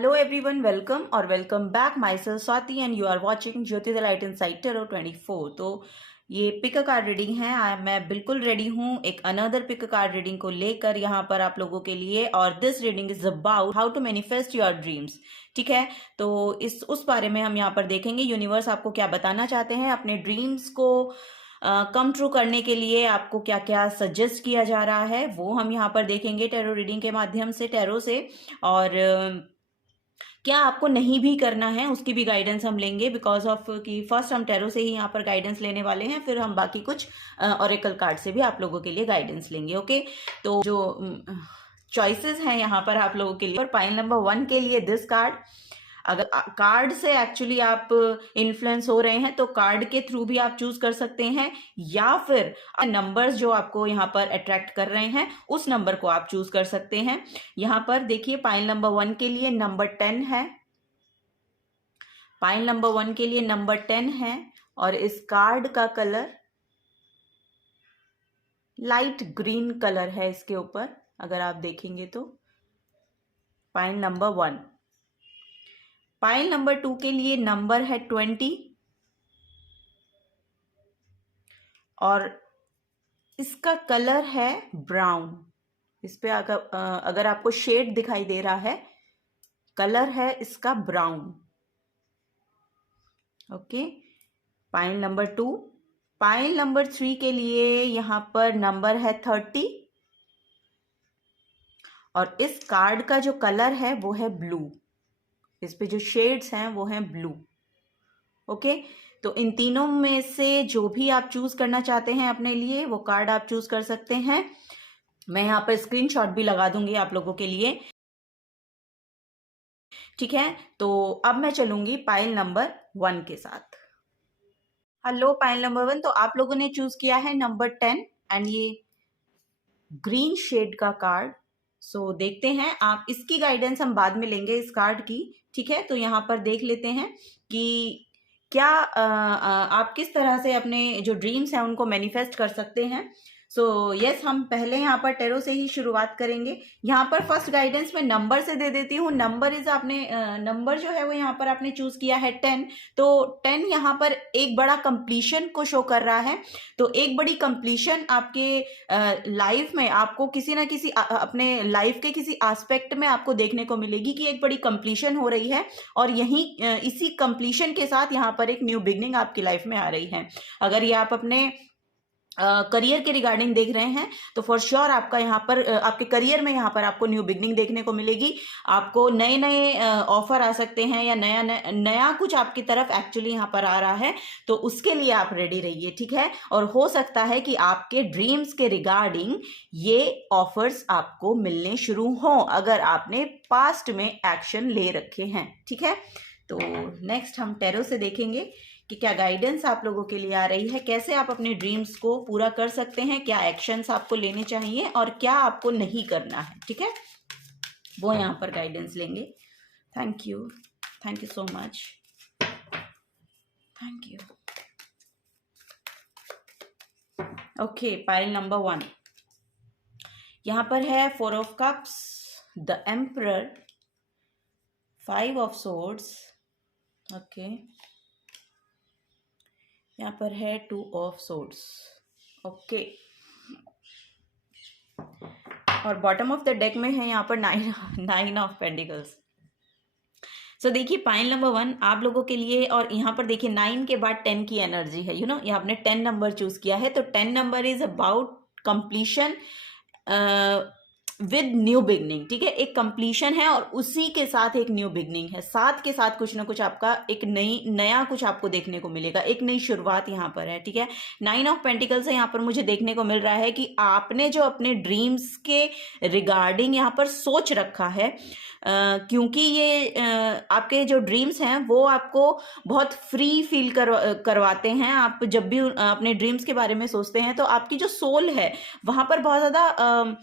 Hello everyone, welcome or welcome back. Myself Swati and you are watching Jyoti the light inside tarot 24। तो ये pick a card reading है। मैं बिल्कुल ready हूँ एक another pick a card reading को लेकर यहाँ पर आप लोगों के लिए। और this reading is about how to manifest your dreams. ठीक है, तो उस बारे में हम यहाँ पर देखेंगे यूनिवर्स आपको क्या बताना चाहते हैं, अपने ड्रीम्स को कम ट्रू करने के लिए आपको क्या क्या सजेस्ट किया जा रहा है वो हम यहाँ पर देखेंगे टैरो रीडिंग के माध्यम से, टैरो से। और क्या आपको नहीं भी करना है उसकी भी गाइडेंस हम लेंगे, बिकॉज ऑफ कि फर्स्ट हम टैरो से ही यहाँ पर गाइडेंस लेने वाले हैं, फिर हम बाकी कुछ ऑरेकल कार्ड से भी आप लोगों के लिए गाइडेंस लेंगे। ओके, तो जो चॉइसेस हैं यहाँ पर आप लोगों के लिए, पाइल नंबर 1 के लिए दिस कार्ड। अगर कार्ड से एक्चुअली आप इन्फ्लुएंस हो रहे हैं तो कार्ड के थ्रू भी आप चूज कर सकते हैं, या फिर नंबर्स जो आपको यहाँ पर अट्रैक्ट कर रहे हैं उस नंबर को आप चूज कर सकते हैं। यहाँ पर देखिए पाइल नंबर 1 के लिए नंबर 10 है, पाइल नंबर 1 के लिए नंबर 10 है। और इस कार्ड का कलर लाइट ग्रीन कलर है इसके ऊपर, अगर आप देखेंगे तो पाइल नंबर 1। पाइल नंबर 2 के लिए नंबर है 20 और इसका कलर है ब्राउन। इस पे अगर आपको शेड दिखाई दे रहा है, कलर है इसका brown. Okay, pile number 2। Pile number 3 के लिए यहां पर नंबर है 30 और इस कार्ड का जो कलर है वो है ब्लू। इस पे जो शेड्स हैं वो हैं ब्लू। ओके, तो इन तीनों में से जो भी आप चूज करना चाहते हैं अपने लिए वो कार्ड आप चूज कर सकते हैं। मैं यहाँ पर स्क्रीनशॉट भी लगा दूंगी आप लोगों के लिए। ठीक है, तो अब मैं चलूंगी पाइल नंबर 1 के साथ। हेलो पाइल नंबर 1, तो आप लोगों ने चूज किया है नंबर 10 एंड ये ग्रीन शेड का कार्ड। सो देखते हैं, आप इसकी गाइडेंस हम बाद में लेंगे इस कार्ड की। ठीक है, तो यहाँ पर देख लेते हैं कि क्या आप किस तरह से अपने जो ड्रीम्स हैं उनको मैनिफेस्ट कर सकते हैं। सो यस, हम पहले यहाँ पर टेरो से ही शुरुआत करेंगे। यहाँ पर फर्स्ट गाइडेंस मैं नंबर से दे देती हूँ। नंबर इज आपने नंबर जो है वो यहाँ पर आपने चूज किया है 10। तो 10 यहाँ पर एक बड़ा कंप्लीशन को शो कर रहा है। तो एक बड़ी कंप्लीशन आपके लाइफ में आपको किसी ना किसी अपने लाइफ के किसी एस्पेक्ट में आपको देखने को मिलेगी कि एक बड़ी कंप्लीशन हो रही है। और यही इसी कंप्लीशन के साथ यहाँ पर एक न्यू बिगनिंग आपकी लाइफ में आ रही है। अगर ये आप अपने करियर के रिगार्डिंग देख रहे हैं तो फॉर श्योर आपका यहाँ पर आपके करियर में यहाँ पर आपको न्यू बिगनिंग देखने को मिलेगी। आपको नए नए ऑफर आ सकते हैं या नया कुछ आपकी तरफ एक्चुअली यहाँ पर आ रहा है, तो उसके लिए आप रेडी रहिए। ठीक है, और हो सकता है कि आपके ड्रीम्स के रिगार्डिंग ये ऑफर्स आपको मिलने शुरू हों अगर आपने पास्ट में एक्शन ले रखे हैं। ठीक है, तो नेक्स्ट हम टैरो से देखेंगे कि क्या गाइडेंस आप लोगों के लिए आ रही है, कैसे आप अपने ड्रीम्स को पूरा कर सकते हैं, क्या एक्शंस आपको लेने चाहिए और क्या आपको नहीं करना है। ठीक है, वो यहाँ पर गाइडेंस लेंगे। Thank you so much, thank you. Okay, pile number 1 यहाँ पर है 4 of cups, the emperor, 5 of swords. Okay, यहाँ पर है 2 ऑफ सोर्ड्स। ओके, और बॉटम ऑफ द डेक में है यहाँ पर 9 ऑफ पेंटिकल्स। सो देखिए पाइल नंबर 1 आप लोगों के लिए, और यहाँ पर देखिए 9 के बाद 10 की एनर्जी है। यहाँ आपने 10 नंबर चूज किया है, तो 10 number is about completion with new beginning. ठीक है, एक कंप्लीशन है और उसी के साथ एक न्यू बिगनिंग है। साथ के साथ कुछ ना कुछ आपका एक नया कुछ आपको देखने को मिलेगा, एक नई शुरुआत यहाँ पर है। ठीक है, 9 ऑफ पेंटिकल्स से यहाँ पर मुझे देखने को मिल रहा है कि आपने जो अपने ड्रीम्स के रिगार्डिंग यहाँ पर सोच रखा है, क्योंकि ये आपके जो ड्रीम्स हैं वो आपको बहुत फ्री फील करवाते हैं। आप जब भी अपने ड्रीम्स के बारे में सोचते हैं तो आपकी जो सोल है वहाँ पर बहुत ज़्यादा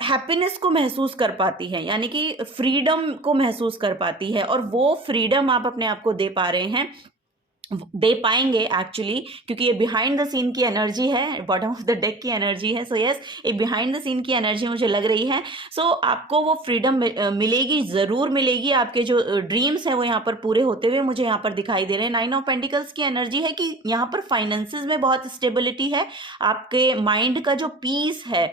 हैप्पीनेस को महसूस कर पाती है, यानी कि फ्रीडम को महसूस कर पाती है, और वो फ्रीडम आप अपने आप को दे पा रहे हैं। दे पाएंगे एक्चुअली, क्योंकि ये बिहाइंड द सीन की एनर्जी है, बॉटम ऑफ द डेक की एनर्जी है। सो यस, ये बिहाइंड द सीन की एनर्जी मुझे लग रही है। सो आपको वो फ्रीडम मिलेगी, ज़रूर मिलेगी। आपके जो ड्रीम्स हैं वो यहाँ पर पूरे होते हुए मुझे यहाँ पर दिखाई दे रहे हैं। 9 ऑफ पेंटिकल्स की एनर्जी है कि यहाँ पर फाइनेंसेस में बहुत स्टेबिलिटी है। आपके माइंड का जो पीस है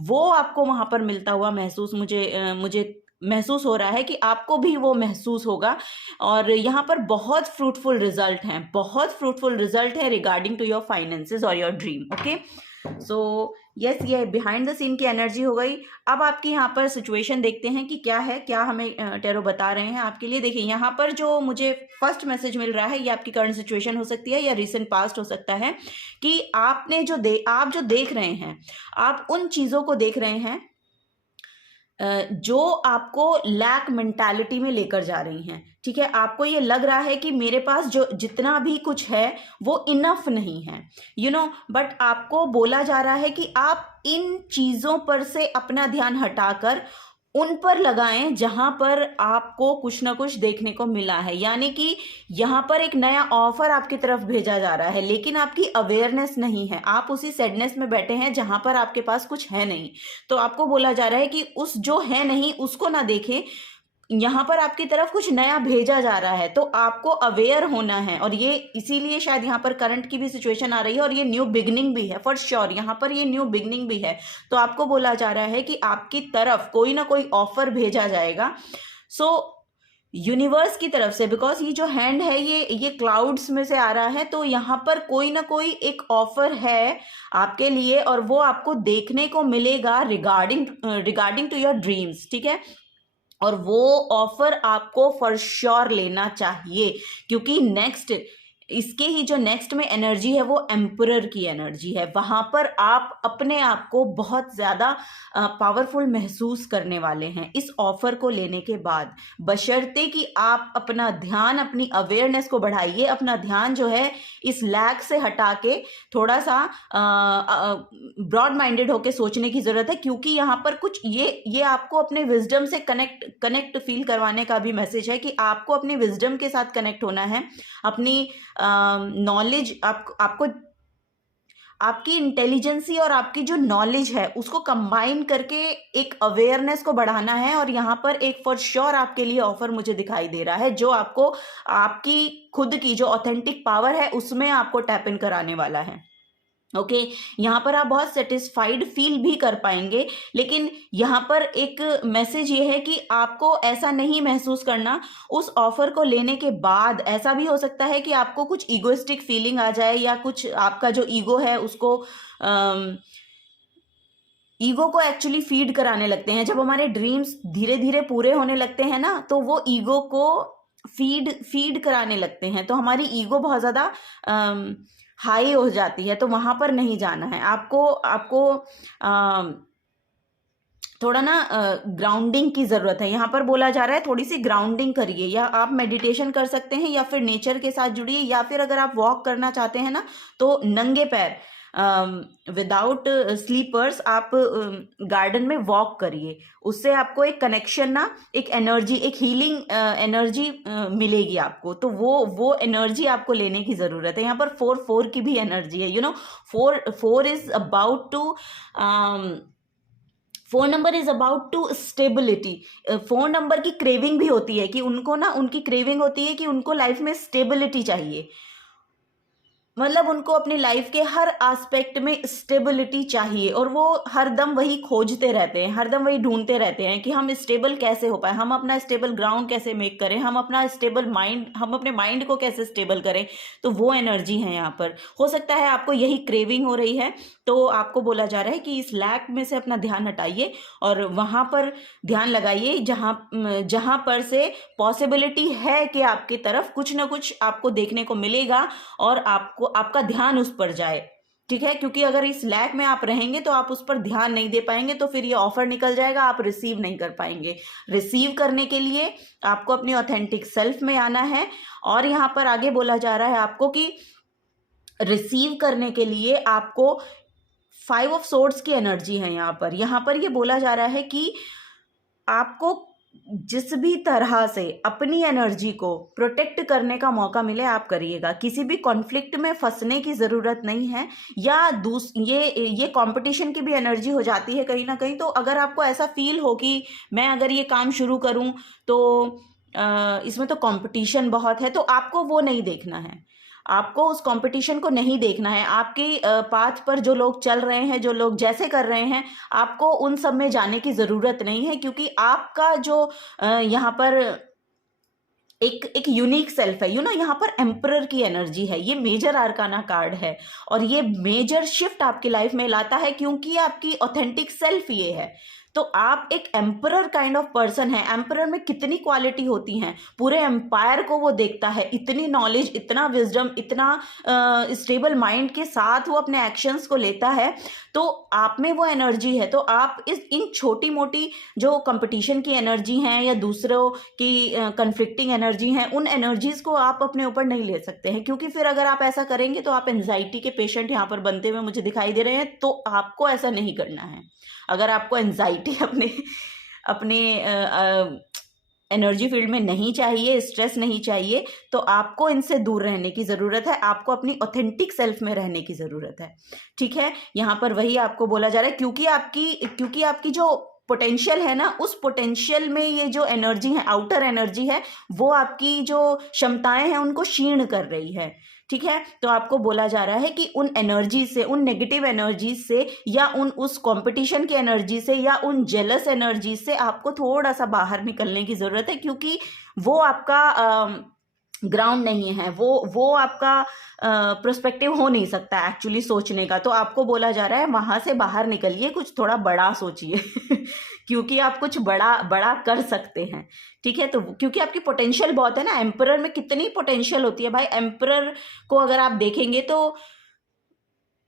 वो आपको वहाँ पर मिलता हुआ मुझे महसूस हो रहा है कि आपको भी वो महसूस होगा। और यहाँ पर बहुत फ्रूटफुल रिजल्ट हैं, बहुत फ्रूटफुल रिजल्ट है रिगार्डिंग टू योर फाइनेंसेस और your dream. Okay, so yes, ये बिहाइंड द सीन की एनर्जी हो गई। अब आपकी यहाँ पर सिचुएशन देखते हैं कि क्या है, क्या हमें टेरो बता रहे हैं आपके लिए। देखिए यहाँ पर जो मुझे फर्स्ट मैसेज मिल रहा है ये आपकी करंट सिचुएशन हो सकती है या रिसेंट पास्ट हो सकता है, कि आप जो देख रहे हैं, आप उन चीज़ों को देख रहे हैं जो आपको लैक मेंटालिटी में लेकर जा रही हैं। ठीक है, आपको ये लग रहा है कि मेरे पास जो जितना भी कुछ है वो इनफ नहीं है, बट आपको बोला जा रहा है कि आप इन चीज़ों पर से अपना ध्यान हटाकर उन पर लगाएं जहां पर आपको कुछ ना कुछ देखने को मिला है। यानी कि यहां पर एक नया ऑफर आपकी तरफ भेजा जा रहा है, लेकिन आपकी अवेयरनेस नहीं है, आप उसी सैडनेस में बैठे हैं जहां पर आपके पास कुछ है नहीं। तो आपको बोला जा रहा है कि उस जो है नहीं उसको ना देखें, यहाँ पर आपकी तरफ कुछ नया भेजा जा रहा है, तो आपको अवेयर होना है। और ये इसीलिए शायद यहाँ पर करंट की भी सिचुएशन आ रही है, और ये न्यू बिगनिंग भी है फॉर श्योर, यहाँ पर ये न्यू बिगनिंग भी है। तो आपको बोला जा रहा है कि आपकी तरफ कोई ना कोई ऑफर भेजा जाएगा। सो यूनिवर्स की तरफ से, बिकॉज ये जो हैंड है ये क्लाउड्स में से आ रहा है, तो यहाँ पर कोई ना कोई एक ऑफर है आपके लिए, और वो आपको देखने को मिलेगा रिगार्डिंग टू योर ड्रीम्स। ठीक है, और वो ऑफर आपको फॉर श्योर लेना चाहिए, क्योंकि इसके ही जो नेक्स्ट में एनर्जी है वो एम्परर की एनर्जी है। वहां पर आप अपने आप को बहुत ज्यादा पावरफुल महसूस करने वाले हैं इस ऑफर को लेने के बाद, बशर्ते कि आप अपना ध्यान, अपनी अवेयरनेस को बढ़ाइए। अपना ध्यान जो है इस लैक से हटा के थोड़ा सा ब्रॉड माइंडेड होकर सोचने की जरूरत है, क्योंकि यहाँ पर कुछ ये आपको अपने विजडम से कनेक्ट फील करवाने का भी मैसेज है कि आपको अपने विजडम के साथ कनेक्ट होना है। अपनी नॉलेज आपको आपकी इंटेलिजेंसी और आपकी जो नॉलेज है उसको कंबाइन करके एक अवेयरनेस को बढ़ाना है। और यहाँ पर एक फॉर श्योर आपके लिए ऑफर मुझे दिखाई दे रहा है, जो आपको आपकी खुद की जो ऑथेंटिक पावर है उसमें आपको टैप इन कराने वाला है। ओके, यहाँ पर आप बहुत सेटिस्फाइड फील भी कर पाएंगे, लेकिन यहाँ पर एक मैसेज ये है कि आपको ऐसा नहीं महसूस करना। उस ऑफर को लेने के बाद ऐसा भी हो सकता है कि आपको कुछ ईगोइस्टिक फीलिंग आ जाए, या कुछ आपका जो ईगो है उसको ईगो को एक्चुअली फीड कराने लगते हैं। जब हमारे ड्रीम्स धीरे धीरे पूरे होने लगते हैं ना, तो वो ईगो को फीड कराने लगते हैं, तो हमारी ईगो बहुत ज़्यादा हाई हो जाती है। तो वहां पर नहीं जाना है आपको थोड़ा ना ग्राउंडिंग की ज़रूरत है। यहाँ पर बोला जा रहा है थोड़ी सी ग्राउंडिंग करिए, या आप मेडिटेशन कर सकते हैं, या फिर नेचर के साथ जुड़िए, या फिर अगर आप वॉक करना चाहते हैं ना तो नंगे पैर विदाउट स्लीपर्स आप गार्डन में वॉक करिए। उससे आपको एक कनेक्शन ना, एक एनर्जी, एक हीलिंग एनर्जी मिलेगी आपको। तो वो एनर्जी आपको लेने की ज़रूरत है। यहाँ पर 4 की भी एनर्जी है। 4 is about to 4 number is about to stability. 4 number की क्रेविंग भी होती है कि उनकी क्रेविंग होती है कि उनको लाइफ में स्टेबिलिटी चाहिए, मतलब उनको अपनी लाइफ के हर एस्पेक्ट में स्टेबिलिटी चाहिए, और वो हरदम वही खोजते रहते हैं, हरदम वही ढूंढते रहते हैं कि हम स्टेबल कैसे हो पाए, हम अपना स्टेबल ग्राउंड कैसे मेक करें, हम अपने माइंड को कैसे स्टेबल करें। तो वो एनर्जी है यहाँ पर। हो सकता है आपको यही क्रेविंग हो रही है, तो आपको बोला जा रहा है कि इस लैक में से अपना ध्यान हटाइए और वहां पर ध्यान लगाइए जहां पर से पॉसिबिलिटी है कि आपकी तरफ कुछ ना कुछ आपको देखने को मिलेगा, और आपका ध्यान उस पर जाए। ठीक है, क्योंकि अगर इस लैक में आप रहेंगे तो आप उस पर ध्यान नहीं दे पाएंगे, तो फिर ये ऑफर निकल जाएगा, आप रिसीव नहीं कर पाएंगे। रिसीव करने के लिए आपको अपनी ऑथेंटिक सेल्फ में आना है। और यहाँ पर आगे बोला जा रहा है आपको कि रिसीव करने के लिए आपको 5 ऑफ सोर्ड्स की एनर्जी है यहाँ पर ये बोला जा रहा है कि आपको जिस भी तरह से अपनी एनर्जी को प्रोटेक्ट करने का मौका मिले आप करिएगा। किसी भी कॉन्फ्लिक्ट में फंसने की ज़रूरत नहीं है, या ये कंपटीशन की भी एनर्जी हो जाती है कहीं ना कहीं। तो अगर आपको ऐसा फील हो कि मैं अगर ये काम शुरू करूं तो इसमें तो कंपटीशन बहुत है, तो आपको वो नहीं देखना है, आपको उस कंपटीशन को नहीं देखना है। आपके पाथ पर जो लोग चल रहे हैं, जो लोग जैसे कर रहे हैं, आपको उन सब में जाने की ज़रूरत नहीं है, क्योंकि आपका जो यहाँ पर एक यूनिक सेल्फ है, यहाँ पर एम्परर की एनर्जी है, ये मेजर आर्काना कार्ड है और ये मेजर शिफ्ट आपकी लाइफ में लाता है, क्योंकि आपकी ऑथेंटिक सेल्फ ये है। तो आप एक एम्परर काइंड ऑफ पर्सन है। एम्परर में कितनी क्वालिटी होती हैं, पूरे एम्पायर को वो देखता है, इतनी नॉलेज, इतना विजडम, इतना स्टेबल माइंड के साथ वो अपने एक्शंस को लेता है। तो आप में वो एनर्जी है। तो आप इन छोटी मोटी जो कंपटीशन की एनर्जी हैं या दूसरों की कन्फ्लिक्टिंग एनर्जी हैं, उन एनर्जीज को आप अपने ऊपर नहीं ले सकते हैं, क्योंकि फिर अगर आप ऐसा करेंगे तो आप एंजाइटी के पेशेंट यहाँ पर बनते हुए मुझे दिखाई दे रहे हैं। तो आपको ऐसा नहीं करना है। अगर आपको एंजाइटी अपने एनर्जी फील्ड में नहीं चाहिए, स्ट्रेस नहीं चाहिए, तो आपको इनसे दूर रहने की ज़रूरत है। आपको अपनी ऑथेंटिक सेल्फ में रहने की ज़रूरत है। ठीक है, यहाँ पर वही आपको बोला जा रहा है, क्योंकि आपकी जो पोटेंशियल है ना, उस पोटेंशियल में ये जो एनर्जी है, आउटर एनर्जी है, वो आपकी जो क्षमताएं हैं उनको क्षीण कर रही है। ठीक है, तो आपको बोला जा रहा है कि उन एनर्जी से, उन नेगेटिव एनर्जी से, या उस कंपटीशन की एनर्जी से, या उन जेलस एनर्जी से आपको थोड़ा सा बाहर निकलने की ज़रूरत है, क्योंकि वो आपका ग्राउंड नहीं है, वो आपका पर्सपेक्टिव हो नहीं सकता एक्चुअली सोचने का। तो आपको बोला जा रहा है वहां से बाहर निकलिए, कुछ थोड़ा बड़ा सोचिए क्योंकि आप कुछ बड़ा बड़ा कर सकते हैं। ठीक है, तो क्योंकि आपकी पोटेंशियल बहुत है ना। एम्परर में कितनी पोटेंशियल होती है भाई। एम्परर को अगर आप देखेंगे तो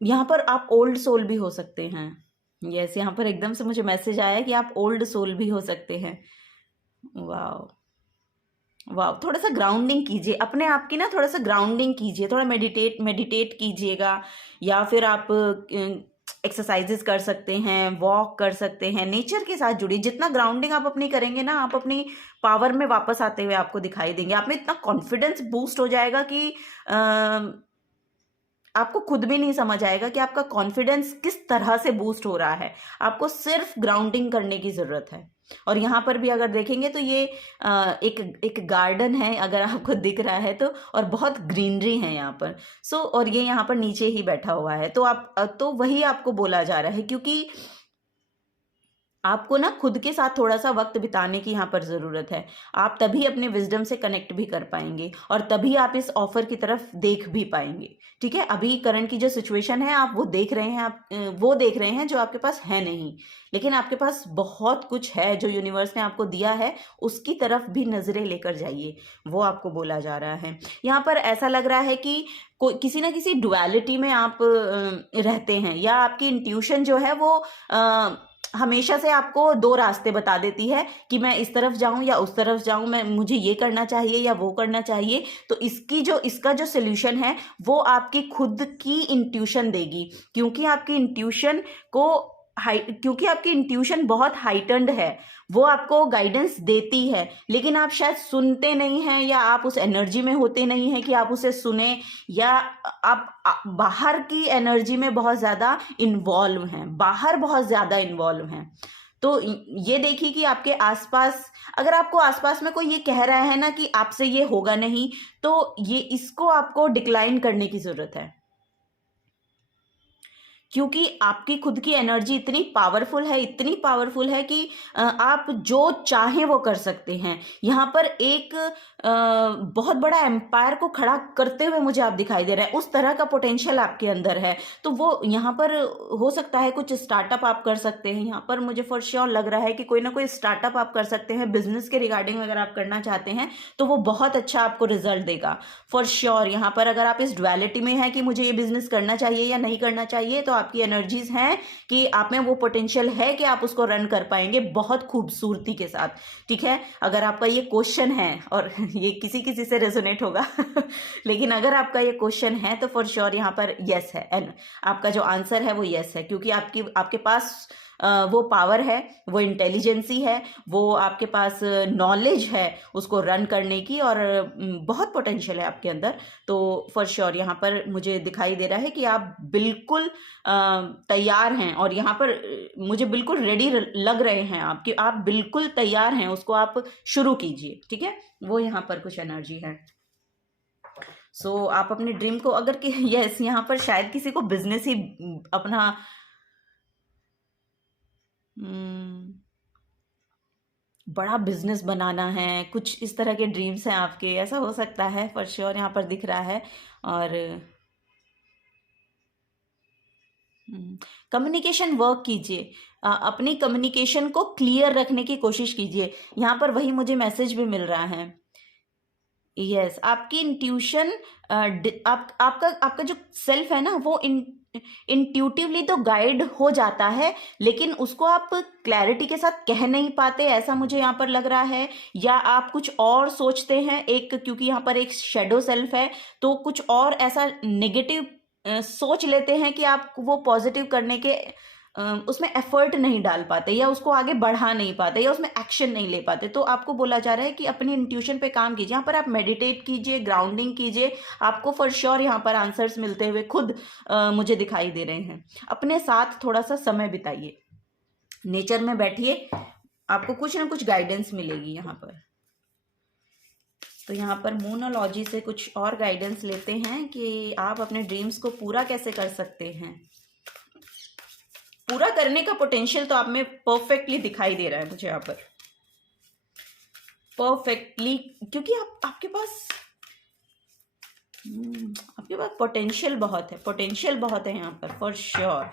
यहाँ पर आप ओल्ड सोल भी हो सकते हैं। यस, यहाँ पर एकदम से मुझे मैसेज आया कि आप ओल्ड सोल भी हो सकते हैं। वाह वाह, थोड़ा सा ग्राउंडिंग कीजिए अपने आप की ना, थोड़ा सा ग्राउंडिंग कीजिए, थोड़ा मेडिटेट कीजिएगा, या फिर आप एक्सरसाइजेस कर सकते हैं, वॉक कर सकते हैं, नेचर के साथ जुड़िए। जितना ग्राउंडिंग आप अपनी करेंगे ना, आप अपनी पावर में वापस आते हुए आपको दिखाई देंगे। आप में इतना कॉन्फिडेंस बूस्ट हो जाएगा कि आपको खुद भी नहीं समझ आएगा कि आपका कॉन्फिडेंस किस तरह से बूस्ट हो रहा है। आपको सिर्फ ग्राउंडिंग करने की ज़रूरत है। और यहाँ पर भी अगर देखेंगे तो ये एक गार्डन है, अगर आपको दिख रहा है तो, और बहुत ग्रीनरी है यहाँ पर। और ये यहाँ पर नीचे ही बैठा हुआ है। तो वही आपको बोला जा रहा है, क्योंकि आपको ना खुद के साथ थोड़ा सा वक्त बिताने की यहाँ पर ज़रूरत है। आप तभी अपने विजडम से कनेक्ट भी कर पाएंगे, और तभी आप इस ऑफर की तरफ देख भी पाएंगे। ठीक है, अभी करंट की जो सिचुएशन है आप वो देख रहे हैं, आप वो देख रहे हैं जो आपके पास है नहीं, लेकिन आपके पास बहुत कुछ है जो यूनिवर्स ने आपको दिया है। उसकी तरफ भी नज़रें लेकर जाइए, वो आपको बोला जा रहा है। यहाँ पर ऐसा लग रहा है कि किसी ना किसी डुअलिटी में आप रहते हैं, या आपकी इंट्यूशन जो है वो हमेशा से आपको दो रास्ते बता देती है कि मैं इस तरफ जाऊं या उस तरफ जाऊं, मुझे ये करना चाहिए या वो करना चाहिए। तो इसका जो सोल्यूशन है वो आपकी खुद की इंट्यूशन देगी, क्योंकि आपकी इंट्यूशन बहुत हाइटन्ड है, वो आपको गाइडेंस देती है, लेकिन आप शायद सुनते नहीं हैं, या आप उस एनर्जी में होते नहीं हैं कि आप उसे सुने, या आप बाहर की एनर्जी में बहुत ज़्यादा इन्वॉल्व हैं, बाहर बहुत ज़्यादा इन्वॉल्व हैं। तो ये देखिए कि आपके आसपास, अगर आपको आसपास में कोई ये कह रहा है ना कि आपसे ये होगा नहीं, तो इसको आपको डिक्लाइन करने की ज़रूरत है, क्योंकि आपकी खुद की एनर्जी इतनी पावरफुल है कि आप जो चाहें वो कर सकते हैं। यहाँ पर एक बहुत बड़ा एम्पायर को खड़ा करते हुए मुझे आप दिखाई दे रहे हैं, उस तरह का पोटेंशियल आपके अंदर है। तो वो यहाँ पर हो सकता है कुछ स्टार्टअप आप कर सकते हैं। यहाँ पर मुझे फॉर श्योर लग रहा है कि कोई ना कोई स्टार्टअप आप कर सकते हैं बिजनेस के रिगार्डिंग। अगर आप करना चाहते हैं तो वो बहुत अच्छा आपको रिजल्ट देगा फॉर श्योर। यहाँ पर अगर आप इस डुअलिटी में है कि मुझे ये बिजनेस करना चाहिए या नहीं करना चाहिए, तो आपकी एनर्जीज हैं कि आप में वो पोटेंशियल है कि आप उसको रन कर पाएंगे बहुत खूबसूरती के साथ। ठीक है, अगर आपका ये क्वेश्चन है, और ये किसी से रेजोनेट होगा लेकिन अगर आपका ये क्वेश्चन है तो फॉर श्योर यहाँ पर यस है, एंड आपका जो आंसर है वो यस है, क्योंकि आपके पास वो पावर है, वो इंटेलिजेंसी है, वो आपके पास नॉलेज है उसको रन करने की, और बहुत पोटेंशियल है आपके अंदर। तो फॉर श्योर यहाँ पर मुझे दिखाई दे रहा है कि आप बिल्कुल तैयार हैं, और यहाँ पर मुझे बिल्कुल रेडी लग रहे हैं आपकी, आप बिल्कुल तैयार हैं, उसको आप शुरू कीजिए। ठीक है, वो यहाँ पर कुछ एनर्जी है। सो आप अपने ड्रीम को अगर कि यस यहाँ पर शायद किसी को बिजनेस ही अपना बड़ा बिजनेस बनाना है, कुछ इस तरह के ड्रीम्स हैं आपके, ऐसा हो सकता है फॉर श्योर यहाँ पर दिख रहा है। और कम्युनिकेशन वर्क कीजिए, अपनी कम्युनिकेशन को क्लियर रखने की कोशिश कीजिए। यहाँ पर वही मुझे मैसेज भी मिल रहा है। यस आपकी इंट्यूशन, आपका जो सेल्फ है ना, वो इंट्यूटिवली तो गाइड हो जाता है, लेकिन उसको आप क्लैरिटी के साथ कह नहीं पाते, ऐसा मुझे यहाँ पर लग रहा है। या आप कुछ और सोचते हैं, एक क्योंकि यहाँ पर एक शेडो सेल्फ है, तो कुछ और ऐसा नेगेटिव सोच लेते हैं कि आप वो पॉजिटिव करने के उसमें एफर्ट नहीं डाल पाते, या उसको आगे बढ़ा नहीं पाते, या उसमें एक्शन नहीं ले पाते। तो आपको बोला जा रहा है कि अपनी इंट्यूशन पे काम कीजिए, यहाँ पर आप मेडिटेट कीजिए, ग्राउंडिंग कीजिए, आपको फॉर श्योर यहाँ पर आंसर्स मिलते हुए खुद मुझे दिखाई दे रहे हैं। अपने साथ थोड़ा सा समय बिताइए, नेचर में बैठिए, आपको कुछ ना कुछ गाइडेंस मिलेगी यहाँ पर। तो यहाँ पर मोनोलॉजी से कुछ और गाइडेंस लेते हैं कि आप अपने ड्रीम्स को पूरा कैसे कर सकते हैं। पूरा करने का पोटेंशियल तो आप में परफेक्टली दिखाई दे रहा है मुझे यहाँ पर, परफेक्टली, क्योंकि आपके पास पोटेंशियल बहुत है, पोटेंशियल बहुत है यहाँ पर फॉर श्योर।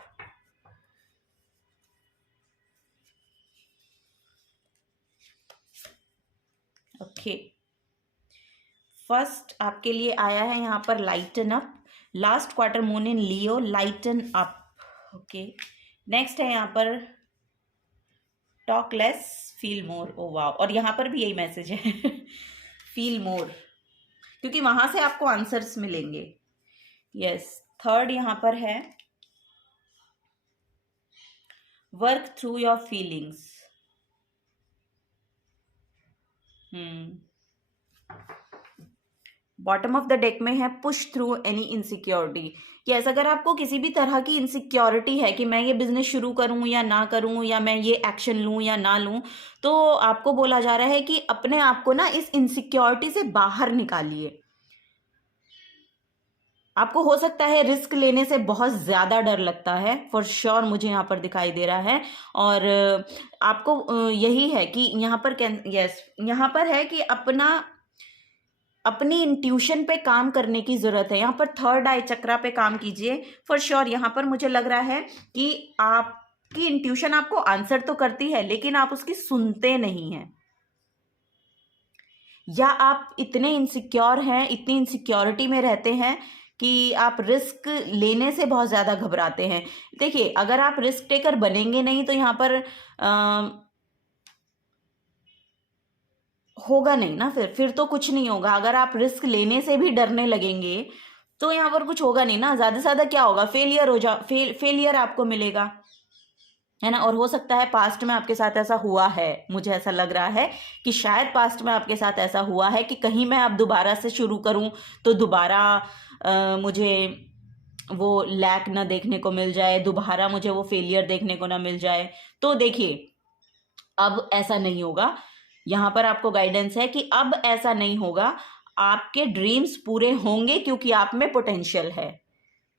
ओके, फर्स्ट आपके लिए आया है यहाँ पर lighten up, last quarter moon in Leo, lighten up. Okay, next है यहाँ पर टॉक लेस फील मोर। ओ वाव, और यहाँ पर भी यही मैसेज है फील मोर, क्योंकि वहां से आपको आंसर्स मिलेंगे। यस, थर्ड यहाँ पर है work through your feelings. Bottom of the deck में है push through any insecurity. Yes, अगर आपको किसी भी तरह की इनसिक्योरिटी है कि मैं ये बिजनेस शुरू करूं या ना करूं, या मैं ये एक्शन लूं या ना लूं, तो आपको बोला जा रहा है कि अपने आप को ना इस इनसिक्योरिटी से बाहर निकालिए। आपको हो सकता है रिस्क लेने से बहुत ज्यादा डर लगता है, फॉर श्योर मुझे यहाँ पर दिखाई दे रहा है। और आपको यही है कि यहाँ पर यस यहाँ पर है कि अपनी इंट्यूशन पे काम करने की जरूरत है। यहाँ पर थर्ड आई चक्रा पे काम कीजिए फॉर श्योर। यहाँ पर मुझे लग रहा है कि आपकी इंट्यूशन आपको आंसर तो करती है, लेकिन आप उसकी सुनते नहीं हैं, या आप इतने इनसिक्योर हैं, इतनी इनसिक्योरिटी में रहते हैं कि आप रिस्क लेने से बहुत ज्यादा घबराते हैं। देखिए, अगर आप रिस्क टेकर बनेंगे नहीं तो यहाँ पर होगा नहीं ना, फिर तो कुछ नहीं होगा। अगर आप रिस्क लेने से भी डरने लगेंगे तो यहाँ पर कुछ होगा नहीं ना, ज्यादा से ज्यादा क्या होगा, फेलियर आपको मिलेगा, है ना। और हो सकता है पास्ट में आपके साथ ऐसा हुआ है, मुझे ऐसा लग रहा है कि शायद पास्ट में आपके साथ ऐसा हुआ है कि कहीं मैं अब दोबारा से शुरू करूं तो दोबारा मुझे वो लैक ना देखने को मिल जाए, दोबारा मुझे वो फेलियर देखने को ना मिल जाए। तो देखिए, अब ऐसा नहीं होगा। यहाँ पर आपको गाइडेंस है कि अब ऐसा नहीं होगा, आपके ड्रीम्स पूरे होंगे क्योंकि आप में पोटेंशियल है।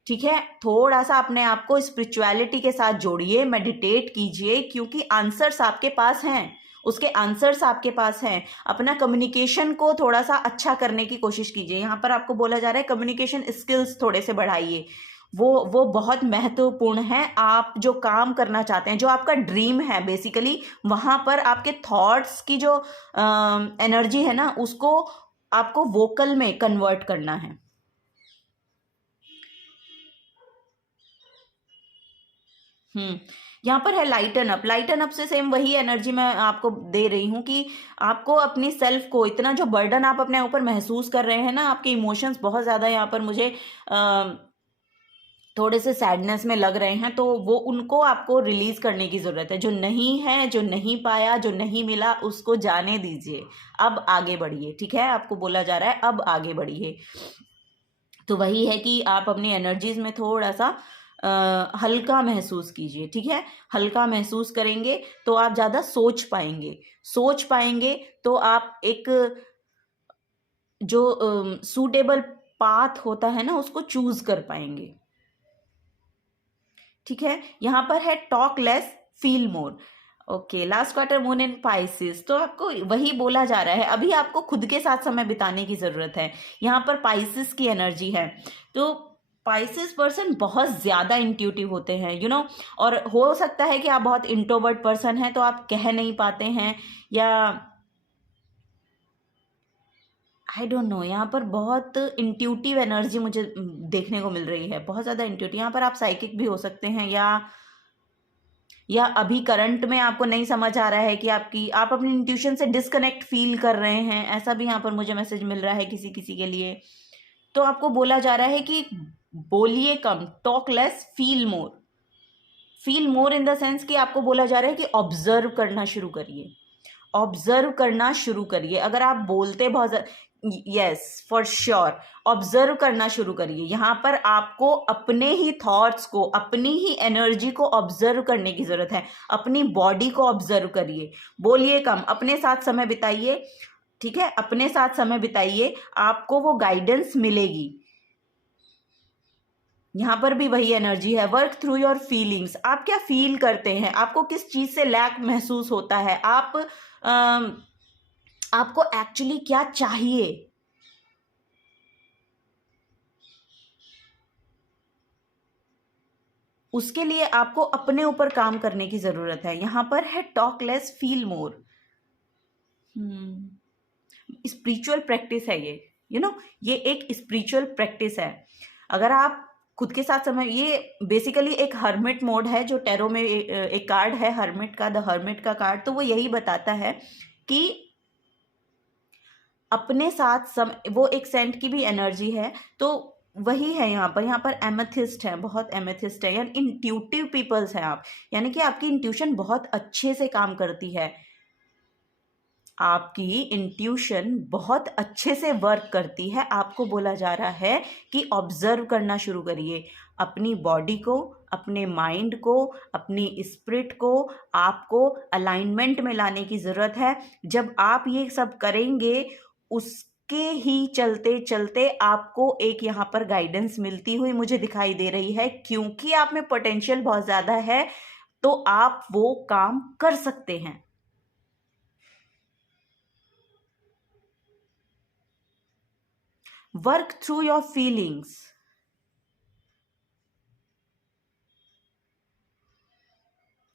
ठीक है, थोड़ा सा अपने आप को स्पिरिचुअलिटी के साथ जोड़िए, मेडिटेट कीजिए, क्योंकि आंसर्स आपके पास हैं, उसके आंसर्स आपके पास हैं। अपना कम्युनिकेशन को थोड़ा सा अच्छा करने की कोशिश कीजिए। यहाँ पर आपको बोला जा रहा है कम्युनिकेशन स्किल्स थोड़े से बढ़ाइए, वो बहुत महत्वपूर्ण है। आप जो काम करना चाहते हैं, जो आपका ड्रीम है बेसिकली, वहां पर आपके थॉट्स की जो एनर्जी है ना, उसको आपको वोकल में कन्वर्ट करना है। यहाँ पर है लाइटन अप। लाइटन अप से सेम वही एनर्जी मैं आपको दे रही हूँ कि आपको अपनी सेल्फ को, इतना जो बर्डन आप अपने ऊपर महसूस कर रहे हैं ना, आपके इमोशंस बहुत ज्यादा यहाँ पर मुझे थोड़े से सैडनेस में लग रहे हैं, तो वो उनको आपको रिलीज करने की ज़रूरत है। जो नहीं है, जो नहीं पाया, जो नहीं मिला, उसको जाने दीजिए, अब आगे बढ़िए। ठीक है, आपको बोला जा रहा है अब आगे बढ़िए। तो वही है कि आप अपनी एनर्जीज में थोड़ा सा हल्का महसूस कीजिए। ठीक है, हल्का महसूस करेंगे तो आप ज़्यादा सोच पाएंगे। सोच पाएंगे तो आप एक जो सूटेबल पाथ होता है ना, उसको चूज कर पाएंगे। ठीक है, यहाँ पर है talk less feel more. Okay, last quarter moon in Pisces, तो आपको वही बोला जा रहा है, अभी आपको खुद के साथ समय बिताने की जरूरत है। यहाँ पर पाइसिस की एनर्जी है, तो पाइसिस पर्सन बहुत ज्यादा इंट्यूटिव होते हैं, और हो सकता है कि आप बहुत इंट्रोवर्ट पर्सन हैं, तो आप कह नहीं पाते हैं, या आई डोंट नो, यहाँ पर बहुत इंट्यूटिव एनर्जी मुझे देखने को मिल रही है, बहुत ज़्यादा इंट्यूटिव। यहाँ पर आप साइकिक भी हो सकते हैं, या अभी करंट में आपको नहीं समझ आ रहा है कि आप अपनी इंट्यूशन से डिस्कनेक्ट फील कर रहे हैं, ऐसा भी यहाँ पर मुझे मैसेज मिल रहा है किसी किसी के लिए। तो आपको बोला जा रहा है कि बोलिए कम, talk less, feel more. Feel more in the sense कि आपको बोला जा रहा है कि ऑब्जर्व करना शुरू करिए, ऑब्जर्व करना शुरू करिए। अगर आप बोलते बहुत, यस फॉर श्योर, ऑब्जर्व करना शुरू करिए। यहाँ पर आपको अपने ही थॉट्स को, अपनी ही एनर्जी को ऑब्जर्व करने की जरूरत है। अपनी बॉडी को ऑब्जर्व करिए, बोलिए कम, अपने साथ समय बिताइए। ठीक है, अपने साथ समय बिताइए, आपको वो गाइडेंस मिलेगी। यहाँ पर भी वही एनर्जी है, वर्क थ्रू योर फीलिंग्स। आप क्या फील करते हैं, आपको किस चीज से लैक महसूस होता है, आपको एक्चुअली क्या चाहिए। उसके लिए आपको अपने ऊपर काम करने की जरूरत है। यहां पर है टॉक लेस फील मोर। स्पिरिचुअल प्रैक्टिस है ये, ये एक स्पिरिचुअल प्रैक्टिस है। अगर आप खुद के साथ समय, ये बेसिकली एक हर्मिट मोड है, जो टैरो में एक कार्ड है हर्मिट का, द हर्मिट का कार्ड, तो वो यही बताता है कि अपने साथ वो एक सेंट की भी एनर्जी है, तो वही है यहाँ पर एमेथिस्ट है, बहुत एमेथिस्ट है, यानी इंट्यूटिव पीपल्स हैं आप, यानी कि आपकी इंट्यूशन बहुत अच्छे से काम करती है, आपकी इंट्यूशन बहुत अच्छे से वर्क करती है। आपको बोला जा रहा है कि ऑब्जर्व करना शुरू करिए, अपनी बॉडी को, अपने माइंड को, अपनी स्पिरिट को आपको अलाइनमेंट में लाने की ज़रूरत है। जब आप ये सब करेंगे, उसके ही चलते चलते आपको एक यहाँ पर गाइडेंस मिलती हुई मुझे दिखाई दे रही है, क्योंकि आप में पोटेंशियल बहुत ज़्यादा है, तो आप वो काम कर सकते हैं। Work through your feelings.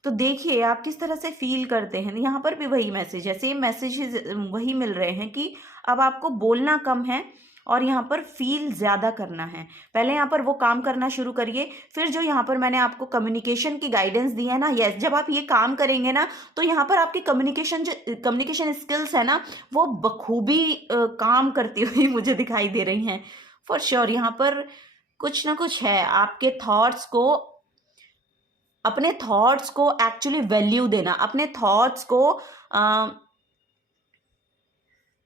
तो देखिए आप किस तरह से फील करते हैं। यहाँ पर भी वही मैसेज है, सेम मैसेजेस वही मिल रहे हैं कि अब आपको बोलना कम है और यहाँ पर फील ज़्यादा करना है। पहले यहाँ पर वो काम करना शुरू करिए, फिर जो यहाँ पर मैंने आपको कम्युनिकेशन की गाइडेंस दी है ना, यस, जब आप ये काम करेंगे ना, तो यहाँ पर आपकी कम्युनिकेशन स्किल्स है ना, वो बखूबी काम करती हुई मुझे दिखाई दे रही हैं। फॉर श्योर यहाँ पर कुछ ना कुछ है, आपके थॉट्स को, अपने थॉट्स को एक्चुअली वैल्यू देना, अपने थॉट्स को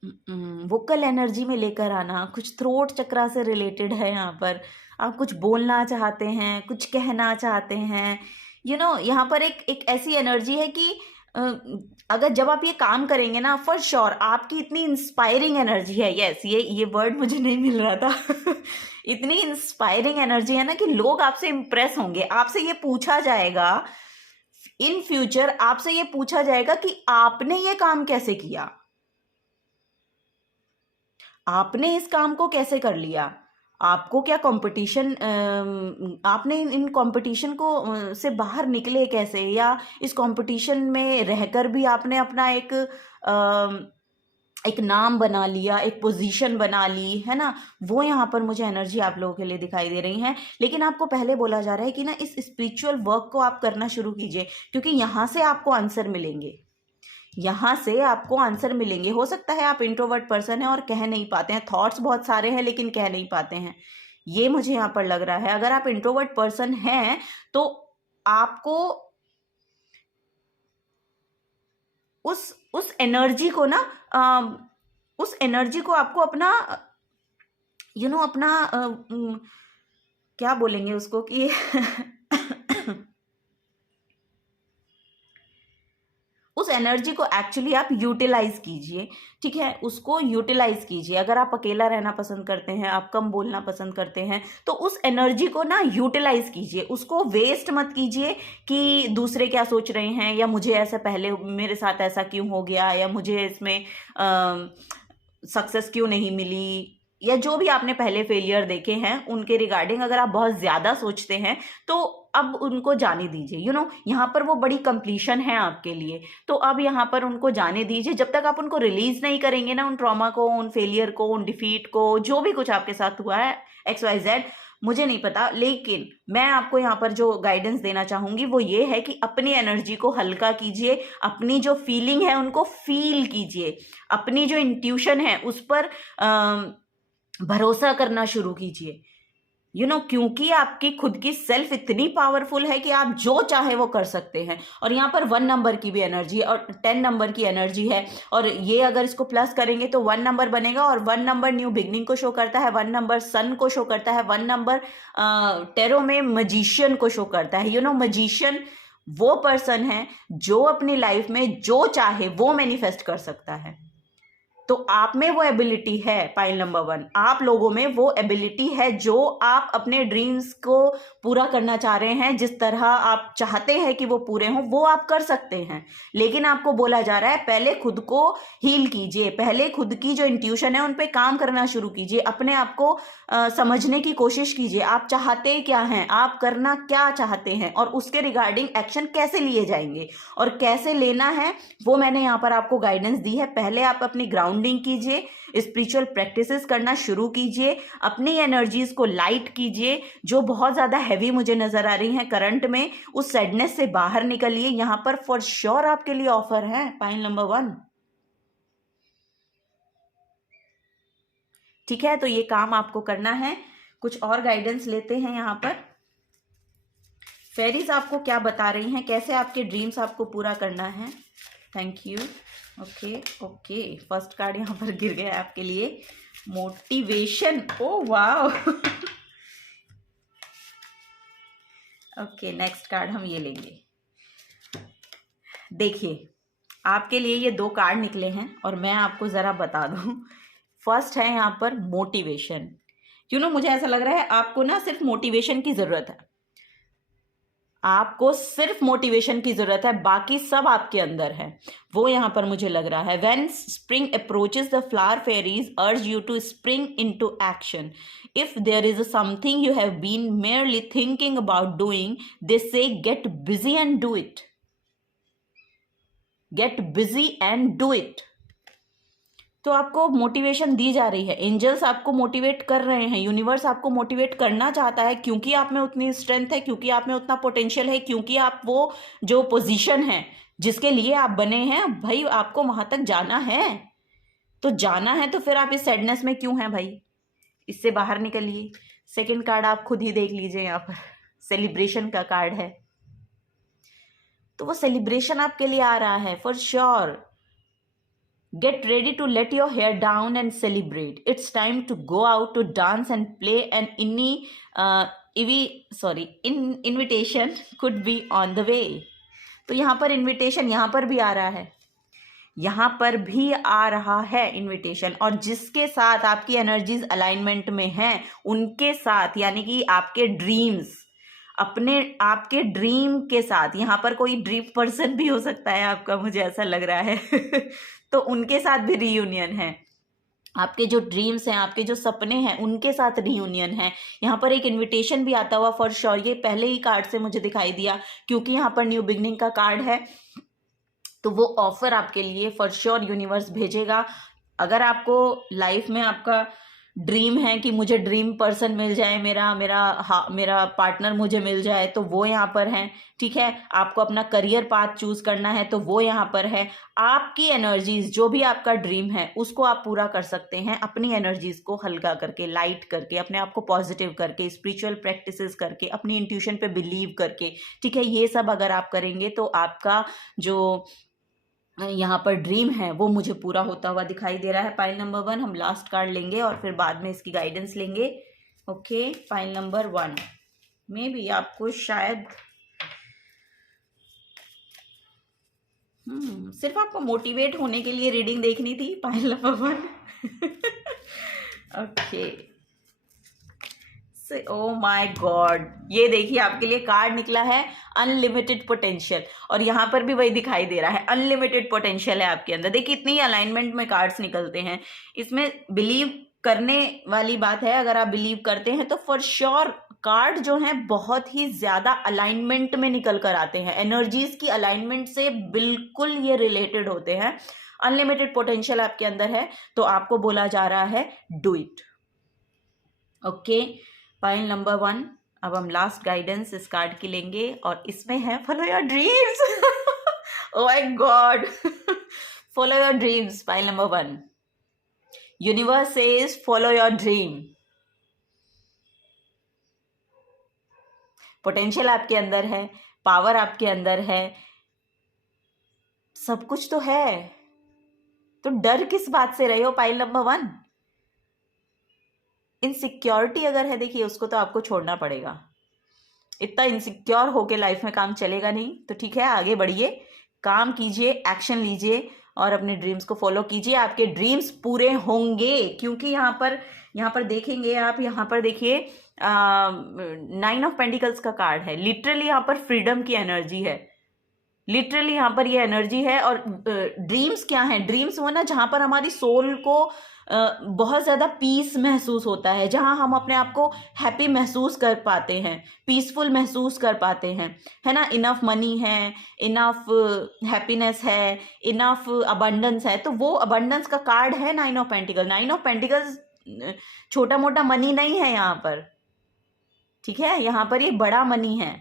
वोकल एनर्जी में लेकर आना, कुछ थ्रोट चक्रा से रिलेटेड है। यहाँ पर आप कुछ बोलना चाहते हैं, कुछ कहना चाहते हैं, यहाँ पर एक ऐसी एनर्जी है कि अगर जब आप ये काम करेंगे ना, फॉर श्योर आपकी इतनी इंस्पायरिंग एनर्जी है, यस, ये वर्ड मुझे नहीं मिल रहा था इतनी इंस्पायरिंग एनर्जी है ना कि लोग आपसे इंप्रेस होंगे। आपसे ये पूछा जाएगा इन फ्यूचर, आपसे ये पूछा जाएगा कि आपने ये काम कैसे किया, आपने इस काम को कैसे कर लिया, आपको क्या कंपटीशन, आपने इन कंपटीशन को से बाहर निकले कैसे, या इस कंपटीशन में रहकर भी आपने अपना एक नाम बना लिया, एक पोजीशन बना ली, है ना। वो यहाँ पर मुझे एनर्जी आप लोगों के लिए दिखाई दे रही है। लेकिन आपको पहले बोला जा रहा है कि ना इस स्पिरिचुअल वर्क को आप करना शुरू कीजिए, क्योंकि यहाँ से आपको आंसर मिलेंगे, यहाँ से आपको आंसर मिलेंगे। हो सकता है आप इंट्रोवर्ट पर्सन हैं और कह नहीं पाते हैं, थॉट्स बहुत सारे हैं लेकिन कह नहीं पाते हैं, ये मुझे यहाँ पर लग रहा है। अगर आप इंट्रोवर्ट पर्सन हैं तो आपको उस एनर्जी को ना उस एनर्जी को आपको अपना अपना क्या बोलेंगे उसको कि उस एनर्जी को एक्चुअली आप यूटिलाइज कीजिए, ठीक है, उसको यूटिलाइज कीजिए। अगर आप अकेला रहना पसंद करते हैं, आप कम बोलना पसंद करते हैं, तो उस एनर्जी को ना यूटिलाइज कीजिए, उसको वेस्ट मत कीजिए कि दूसरे क्या सोच रहे हैं, या मुझे ऐसा पहले मेरे साथ ऐसा क्यों हो गया, या मुझे इसमें सक्सेस क्यों नहीं मिली, या जो भी आपने पहले फेलियर देखे हैं उनके रिगार्डिंग अगर आप बहुत ज़्यादा सोचते हैं तो अब उनको जाने दीजिए। यहाँ पर वो बड़ी कंप्लीशन है आपके लिए, तो अब यहाँ पर उनको जाने दीजिए। जब तक आप उनको रिलीज नहीं करेंगे ना, उन ट्रॉमा को, उन फेलियर को, उन डिफीट को, जो भी कुछ आपके साथ हुआ है XYZ, मुझे नहीं पता, लेकिन मैं आपको यहाँ पर जो गाइडेंस देना चाहूँगी वो ये है कि अपनी एनर्जी को हल्का कीजिए, अपनी जो फीलिंग है उनको फील कीजिए, अपनी जो इंट्यूशन है उस पर भरोसा करना शुरू कीजिए। क्योंकि आपकी खुद की सेल्फ इतनी पावरफुल है कि आप जो चाहे वो कर सकते हैं। और यहाँ पर 1 नंबर की भी एनर्जी है और 10 नंबर की एनर्जी है, और ये अगर इसको प्लस करेंगे तो 1 नंबर बनेगा, और 1 नंबर न्यू बिगनिंग को शो करता है, 1 नंबर सन को शो करता है, 1 नंबर टेरो में मजिशियन को शो करता है। मजिशियन वो पर्सन है जो अपनी लाइफ में जो चाहे वो मैनिफेस्ट कर सकता है। तो आप में वो एबिलिटी है, पाइल नंबर 1, आप लोगों में वो एबिलिटी है जो आप अपने ड्रीम्स को पूरा करना चाह रहे हैं, जिस तरह आप चाहते हैं कि वो पूरे हों वो आप कर सकते हैं। लेकिन आपको बोला जा रहा है पहले खुद को हील कीजिए, पहले खुद की जो इंट्यूशन है उन पे काम करना शुरू कीजिए, अपने आप को समझने की कोशिश कीजिए, आप चाहते क्या हैं, आप करना क्या चाहते हैं, और उसके रिगार्डिंग एक्शन कैसे लिए जाएंगे और कैसे लेना है वो मैंने यहाँ पर आपको गाइडेंस दी है। पहले आप अपनी ग्राउंडिंग कीजिए, स्पिरिचुअल प्रैक्टिसेस करना शुरू कीजिए, अपनी एनर्जीज को लाइट कीजिए, जो बहुत ज़्यादा हैवी मुझे नज़र आ रही हैं करंट में, उस सैडनेस से बाहर निकलिए। यहाँ पर फॉर श्योर आपके लिए ऑफर है, पाइल नंबर 1, ठीक है। तो ये काम आपको करना है। कुछ और गाइडेंस लेते हैं। यहाँ पर फेरीज आपको क्या बता रही हैं, कैसे आपके ड्रीम्स आपको पूरा करना है। Thank you. Okay, first card यहाँ पर गिर गया आपके लिए, motivation. Oh wow. Okay, next card हम ये लेंगे। देखिए, आपके लिए ये 2 कार्ड निकले हैं और मैं आपको ज़रा बता दूं। फर्स्ट है यहाँ पर मोटिवेशन। मुझे ऐसा लग रहा है आपको ना सिर्फ मोटिवेशन की ज़रूरत है, आपको सिर्फ मोटिवेशन की जरूरत है, बाकी सब आपके अंदर है, वो यहां पर मुझे लग रहा है। When spring approaches, the flower fairies urge you to spring into action. If there is something you have been merely thinking about doing, they say get busy and do it. Get busy and do it. तो आपको motivation दी जा रही है, angels आपको motivate कर रहे हैं, universe आपको मोटिवेट करना चाहता है, क्योंकि आप में उतनी स्ट्रेंथ है, क्योंकि आप में उतना पोटेंशियल है, क्योंकि आप वो जो पोजीशन है जिसके लिए आप बने हैं भाई, आपको वहां तक जाना है। तो जाना है तो फिर आप इस सैडनेस में क्यों हैं भाई, इससे बाहर निकलिए। सेकेंड कार्ड आप खुद ही देख लीजिए, यहाँ पर सेलिब्रेशन का कार्ड है, तो वो सेलिब्रेशन आपके लिए आ रहा है for sure. Get ready to let your hair down and celebrate. It's time to go out to dance and play, and invitation could be on the way. तो यहाँ पर इन्विटेशन यहाँ पर भी आ रहा है, यहाँ पर भी आ रहा है इन्विटेशन, और जिसके साथ आपकी एनर्जीज अलाइनमेंट में हैं उनके साथ, यानी कि आपके ड्रीम्स, आपके ड्रीम के साथ, यहाँ पर कोई ड्रीम पर्सन भी हो सकता है आपका, मुझे ऐसा लग रहा है तो उनके साथ भी रीयूनियन है। आपके जो ड्रीम्स हैं, आपके जो सपने हैं, उनके साथ रीयूनियन है। यहाँ पर एक इनविटेशन भी आता हुआ फॉर श्योर, ये पहले ही कार्ड से मुझे दिखाई दिया, क्योंकि यहाँ पर न्यू बिगनिंग का कार्ड है, तो वो ऑफर आपके लिए फॉर श्योर यूनिवर्स भेजेगा। अगर आपको लाइफ में आपका ड्रीम है कि मुझे ड्रीम पर्सन मिल जाए, मेरा पार्टनर मुझे मिल जाए, तो वो यहाँ पर है। ठीक है, आपको अपना करियर पाथ चूज करना है तो वो यहाँ पर है। आपकी एनर्जीज, जो भी आपका ड्रीम है उसको आप पूरा कर सकते हैं अपनी एनर्जीज को हल्का करके, लाइट करके, अपने आप को पॉजिटिव करके, स्पिरिचुअल प्रैक्टिसेस करके, अपनी इंट्यूशन पे बिलीव करके। ठीक है, ये सब अगर आप करेंगे तो आपका जो यहाँ पर ड्रीम है वो मुझे पूरा होता हुआ दिखाई दे रहा है। पाइल नंबर 1 हम लास्ट कार्ड लेंगे और फिर बाद में इसकी गाइडेंस लेंगे। ओके, पाइल नंबर 1 में भी आपको शायद सिर्फ आपको मोटिवेट होने के लिए रीडिंग देखनी थी। Pile number 1 okay, oh my God, ये देखिए आपके लिए कार्ड निकला है अनलिमिटेड पोटेंशियल, और यहाँ पर भी वही दिखाई दे रहा है, अनलिमिटेड पोटेंशियल है आपके अंदर। देखिए इतनी अलाइनमेंट में कार्ड्स निकलते हैं, इसमें बिलीव करने वाली बात है। अगर आप बिलीव करते हैं तो फॉर श्योर कार्ड जो है बहुत ही ज्यादा अलाइनमेंट में निकल कर आते हैं, एनर्जीज की अलाइनमेंट से बिल्कुल ये रिलेटेड होते हैं। अनलिमिटेड पोटेंशियल आपके अंदर है तो आपको बोला जा रहा है do it. Okay, pile number 1 अब हम लास्ट गाइडेंस इस कार्ड की लेंगे और इसमें है follow your dreams. Oh my God, follow your dreams. Pile number 1, universe says follow your dream. Potential आपके अंदर है, पावर आपके अंदर है, सब कुछ तो है, तो डर किस बात से रहे हो? पाइल नंबर 1, इनसिक्योरिटी अगर है देखिए उसको तो आपको छोड़ना पड़ेगा। इतना इनसिक्योर होके लाइफ में काम चलेगा नहीं, तो ठीक है आगे बढ़िए, काम कीजिए, एक्शन लीजिए और अपने ड्रीम्स को फॉलो कीजिए। आपके ड्रीम्स पूरे होंगे, क्योंकि यहाँ पर देखेंगे आप, यहाँ पर देखिए 9 ऑफ पेंटिकल्स का कार्ड है। लिटरली यहाँ पर फ्रीडम की एनर्जी है, लिटरली यहाँ पर ये एनर्जी है। और ड्रीम्स क्या है? ड्रीम्स वो ना जहाँ पर हमारी सोल को बहुत ज़्यादा पीस महसूस होता है, जहाँ हम अपने आप को हैप्पी महसूस कर पाते हैं, पीसफुल महसूस कर पाते हैं, है ना। इनफ मनी है, इनफ हैप्पीनेस है, इनफ अबंडेंस है, तो वो अबंडेंस का कार्ड है 9 ऑफ पेंटिकल। 9 ऑफ पेंटिकल्स छोटा मोटा मनी नहीं है यहाँ पर, ठीक है, यहाँ पर ये बड़ा मनी है।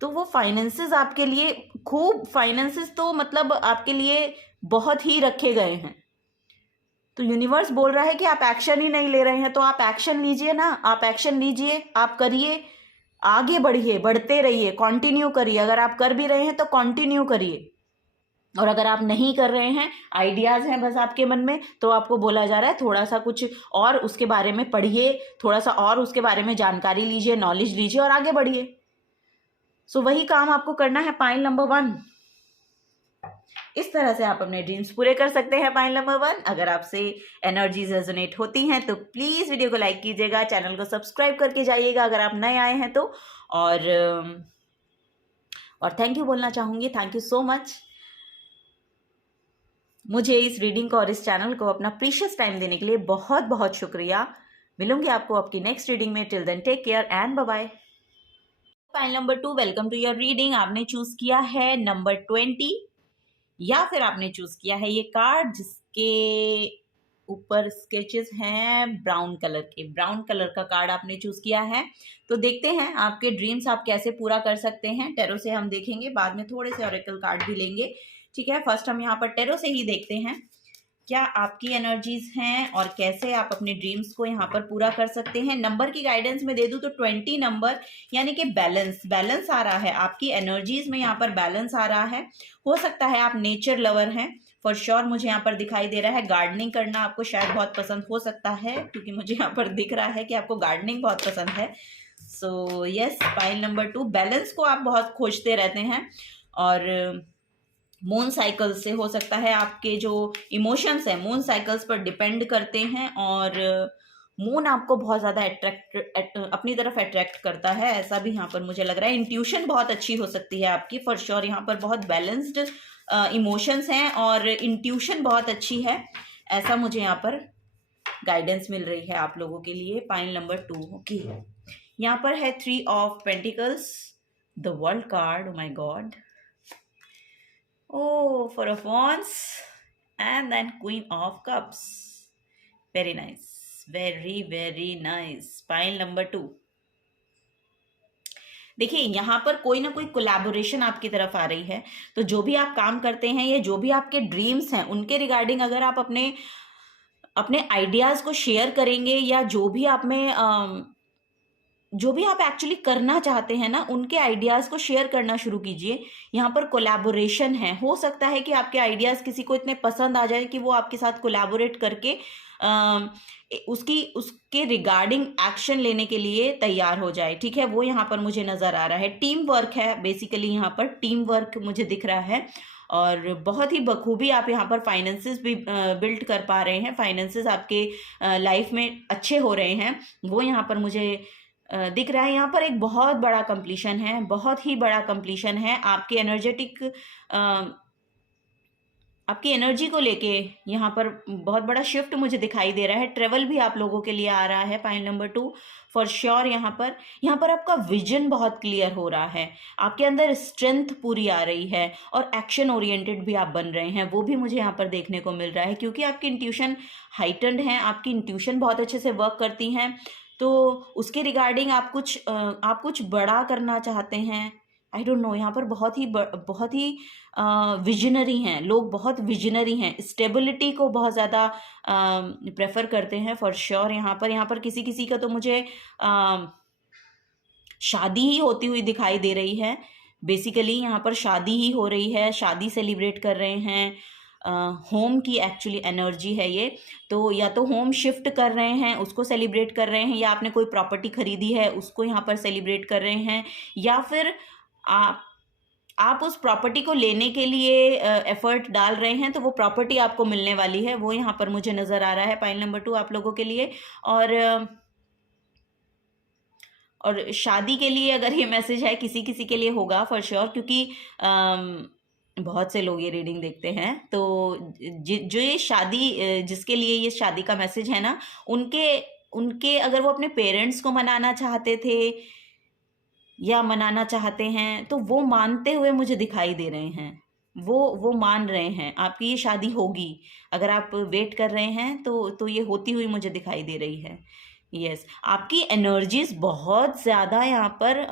तो वो फाइनेंसेस आपके लिए खूब, फाइनेंसेस तो मतलब आपके लिए बहुत ही रखे गए हैं। तो यूनिवर्स बोल रहा है कि आप एक्शन ही नहीं ले रहे हैं, तो आप एक्शन लीजिए ना, आप एक्शन लीजिए, आप करिए, आगे बढ़िए, बढ़ते रहिए, कंटिन्यू करिए। अगर आप कर भी रहे हैं तो कंटिन्यू करिए, और अगर आप नहीं कर रहे हैं, आइडियाज हैं बस आपके मन में, तो आपको बोला जा रहा है थोड़ा सा कुछ और उसके बारे में पढ़िए, थोड़ा सा और उसके बारे में जानकारी लीजिए, नॉलेज लीजिए और आगे बढ़िए। सो वही काम आपको करना है। पाइल नंबर 1, इस तरह से आप अपने ड्रीम्स पूरे कर सकते हैं। पाइल नंबर 1, अगर आपसे एनर्जीज रेजोनेट होती हैं तो प्लीज वीडियो को लाइक कीजिएगा, चैनल को सब्सक्राइब करके जाइएगा अगर आप नए आए हैं तो। और थैंक यू बोलना चाहूंगी, थैंक यू सो मच मुझे इस रीडिंग को और इस चैनल को अपना प्रीशियस टाइम देने के लिए। बहुत बहुत शुक्रिया। मिलूंगी आपको आपकी नेक्स्ट रीडिंग में। Till then take care and bye bye. Pile number 2, welcome to your reading. आपने चूज किया है नंबर 20, या फिर आपने चूज किया है ये कार्ड जिसके ऊपर स्केचेस हैं ब्राउन कलर के। ब्राउन कलर का कार्ड आपने चूज किया है। तो देखते हैं आपके ड्रीम्स आप कैसे पूरा कर सकते हैं। टेरो से हम देखेंगे, बाद में थोड़े से ऑरेकल कार्ड भी लेंगे, ठीक है। फर्स्ट हम यहाँ पर टेरो से ही देखते हैं क्या आपकी एनर्जीज हैं और कैसे आप अपने ड्रीम्स को यहाँ पर पूरा कर सकते हैं। नंबर की गाइडेंस में दे दूं तो 20 नंबर, यानी कि बैलेंस आ रहा है आपकी एनर्जीज में, यहाँ पर बैलेंस आ रहा है। हो सकता है आप नेचर लवर हैं, फॉर श्योर मुझे यहाँ पर दिखाई दे रहा है। गार्डनिंग करना आपको शायद बहुत पसंद हो सकता है, क्योंकि मुझे यहाँ पर दिख रहा है कि आपको गार्डनिंग बहुत पसंद है। So yes, pile number 2, balance को आप बहुत खोजते रहते हैं। और मून साइकिल से हो सकता है आपके जो इमोशंस हैं मून साइकिल्स पर डिपेंड करते हैं, और मून आपको बहुत ज़्यादा अपनी तरफ अट्रैक्ट करता है, ऐसा भी यहाँ पर मुझे लग रहा है। इंट्यूशन बहुत अच्छी हो सकती है आपकी, फॉर श्योर यहाँ पर बहुत बैलेंस्ड इमोशंस हैं और इंट्यूशन बहुत अच्छी है, ऐसा मुझे यहाँ पर गाइडेंस मिल रही है आप लोगों के लिए। Pile number 2, okay. यहाँ पर है 3 of pentacles, the world card, oh my God, oh, 4 of wands, and then Queen of cups. Very nice, very very nice. Pile number 2, देखिए यहाँ पर कोई ना कोई कोलैबोरेशन आपकी तरफ आ रही है। तो जो भी आप काम करते हैं या जो भी आपके ड्रीम्स हैं उनके रिगार्डिंग अगर आप अपने अपने आइडियाज को शेयर करेंगे, या जो भी आप एक्चुअली करना चाहते हैं ना उनके आइडियाज को शेयर करना शुरू कीजिए। यहाँ पर कोलैबोरेशन है, हो सकता है कि आपके आइडियाज किसी को इतने पसंद आ जाए कि वो आपके साथ कोलैबोरेट करके उसके रिगार्डिंग एक्शन लेने के लिए तैयार हो जाए। ठीक है, वो यहाँ पर मुझे नजर आ रहा है। टीम वर्क है, बेसिकली यहाँ पर टीम वर्क मुझे दिख रहा है, और बहुत ही बखूबी आप यहाँ पर फाइनेंसेस भी बिल्ड कर पा रहे हैं। फाइनेंसेस आपके लाइफ में अच्छे हो रहे हैं, वो यहाँ पर मुझे दिख रहा है। यहाँ पर एक बहुत बड़ा कंप्लीशन है, बहुत ही बड़ा कंप्लीशन है। आपकी आपकी एनर्जी को लेके यहाँ पर बहुत बड़ा शिफ्ट मुझे दिखाई दे रहा है। ट्रेवल भी आप लोगों के लिए आ रहा है। Point number 2 for sure. यहाँ पर आपका विजन बहुत क्लियर हो रहा है, आपके अंदर स्ट्रेंथ पूरी आ रही है, और एक्शन ओरिएंटेड भी आप बन रहे हैं, वो भी मुझे यहाँ पर देखने को मिल रहा है। क्योंकि आपकी इंट्यूशन हाइटन्ड है, आपकी इंट्यूशन बहुत अच्छे से वर्क करती हैं, तो उसके रिगार्डिंग आप कुछ बड़ा करना चाहते हैं। आई डोंट नो, यहाँ पर बहुत ही विजनरी हैं लोग, बहुत विजनरी हैं, स्टेबिलिटी को बहुत ज़्यादा प्रेफर करते हैं फॉर श्योर। यहाँ पर किसी किसी का तो मुझे शादी ही होती हुई दिखाई दे रही है। बेसिकली यहाँ पर शादी ही हो रही है, शादी सेलिब्रेट कर रहे हैं। होम की एक्चुअली एनर्जी है ये, तो या तो होम शिफ्ट कर रहे हैं उसको सेलिब्रेट कर रहे हैं, या आपने कोई प्रॉपर्टी खरीदी है उसको यहाँ पर सेलिब्रेट कर रहे हैं, या फिर आप उस प्रॉपर्टी को लेने के लिए एफर्ट डाल रहे हैं, तो वो प्रॉपर्टी आपको मिलने वाली है, वो यहाँ पर मुझे नज़र आ रहा है। पॉइंट नंबर 2 आप लोगों के लिए। और शादी के लिए अगर ये मैसेज है, किसी किसी के लिए होगा फॉर श्योर, क्योंकि बहुत से लोग ये रीडिंग देखते हैं। तो जो ये शादी, जिसके लिए ये शादी का मैसेज है ना, उनके अगर वो अपने पेरेंट्स को मनाना चाहते थे या मनाना चाहते हैं, तो वो मानते हुए मुझे दिखाई दे रहे हैं। वो मान रहे हैं आपकी ये शादी होगी। अगर आप वेट कर रहे हैं तो ये होती हुई मुझे दिखाई दे रही है। यस, आपकी एनर्जीज बहुत ज़्यादा यहाँ पर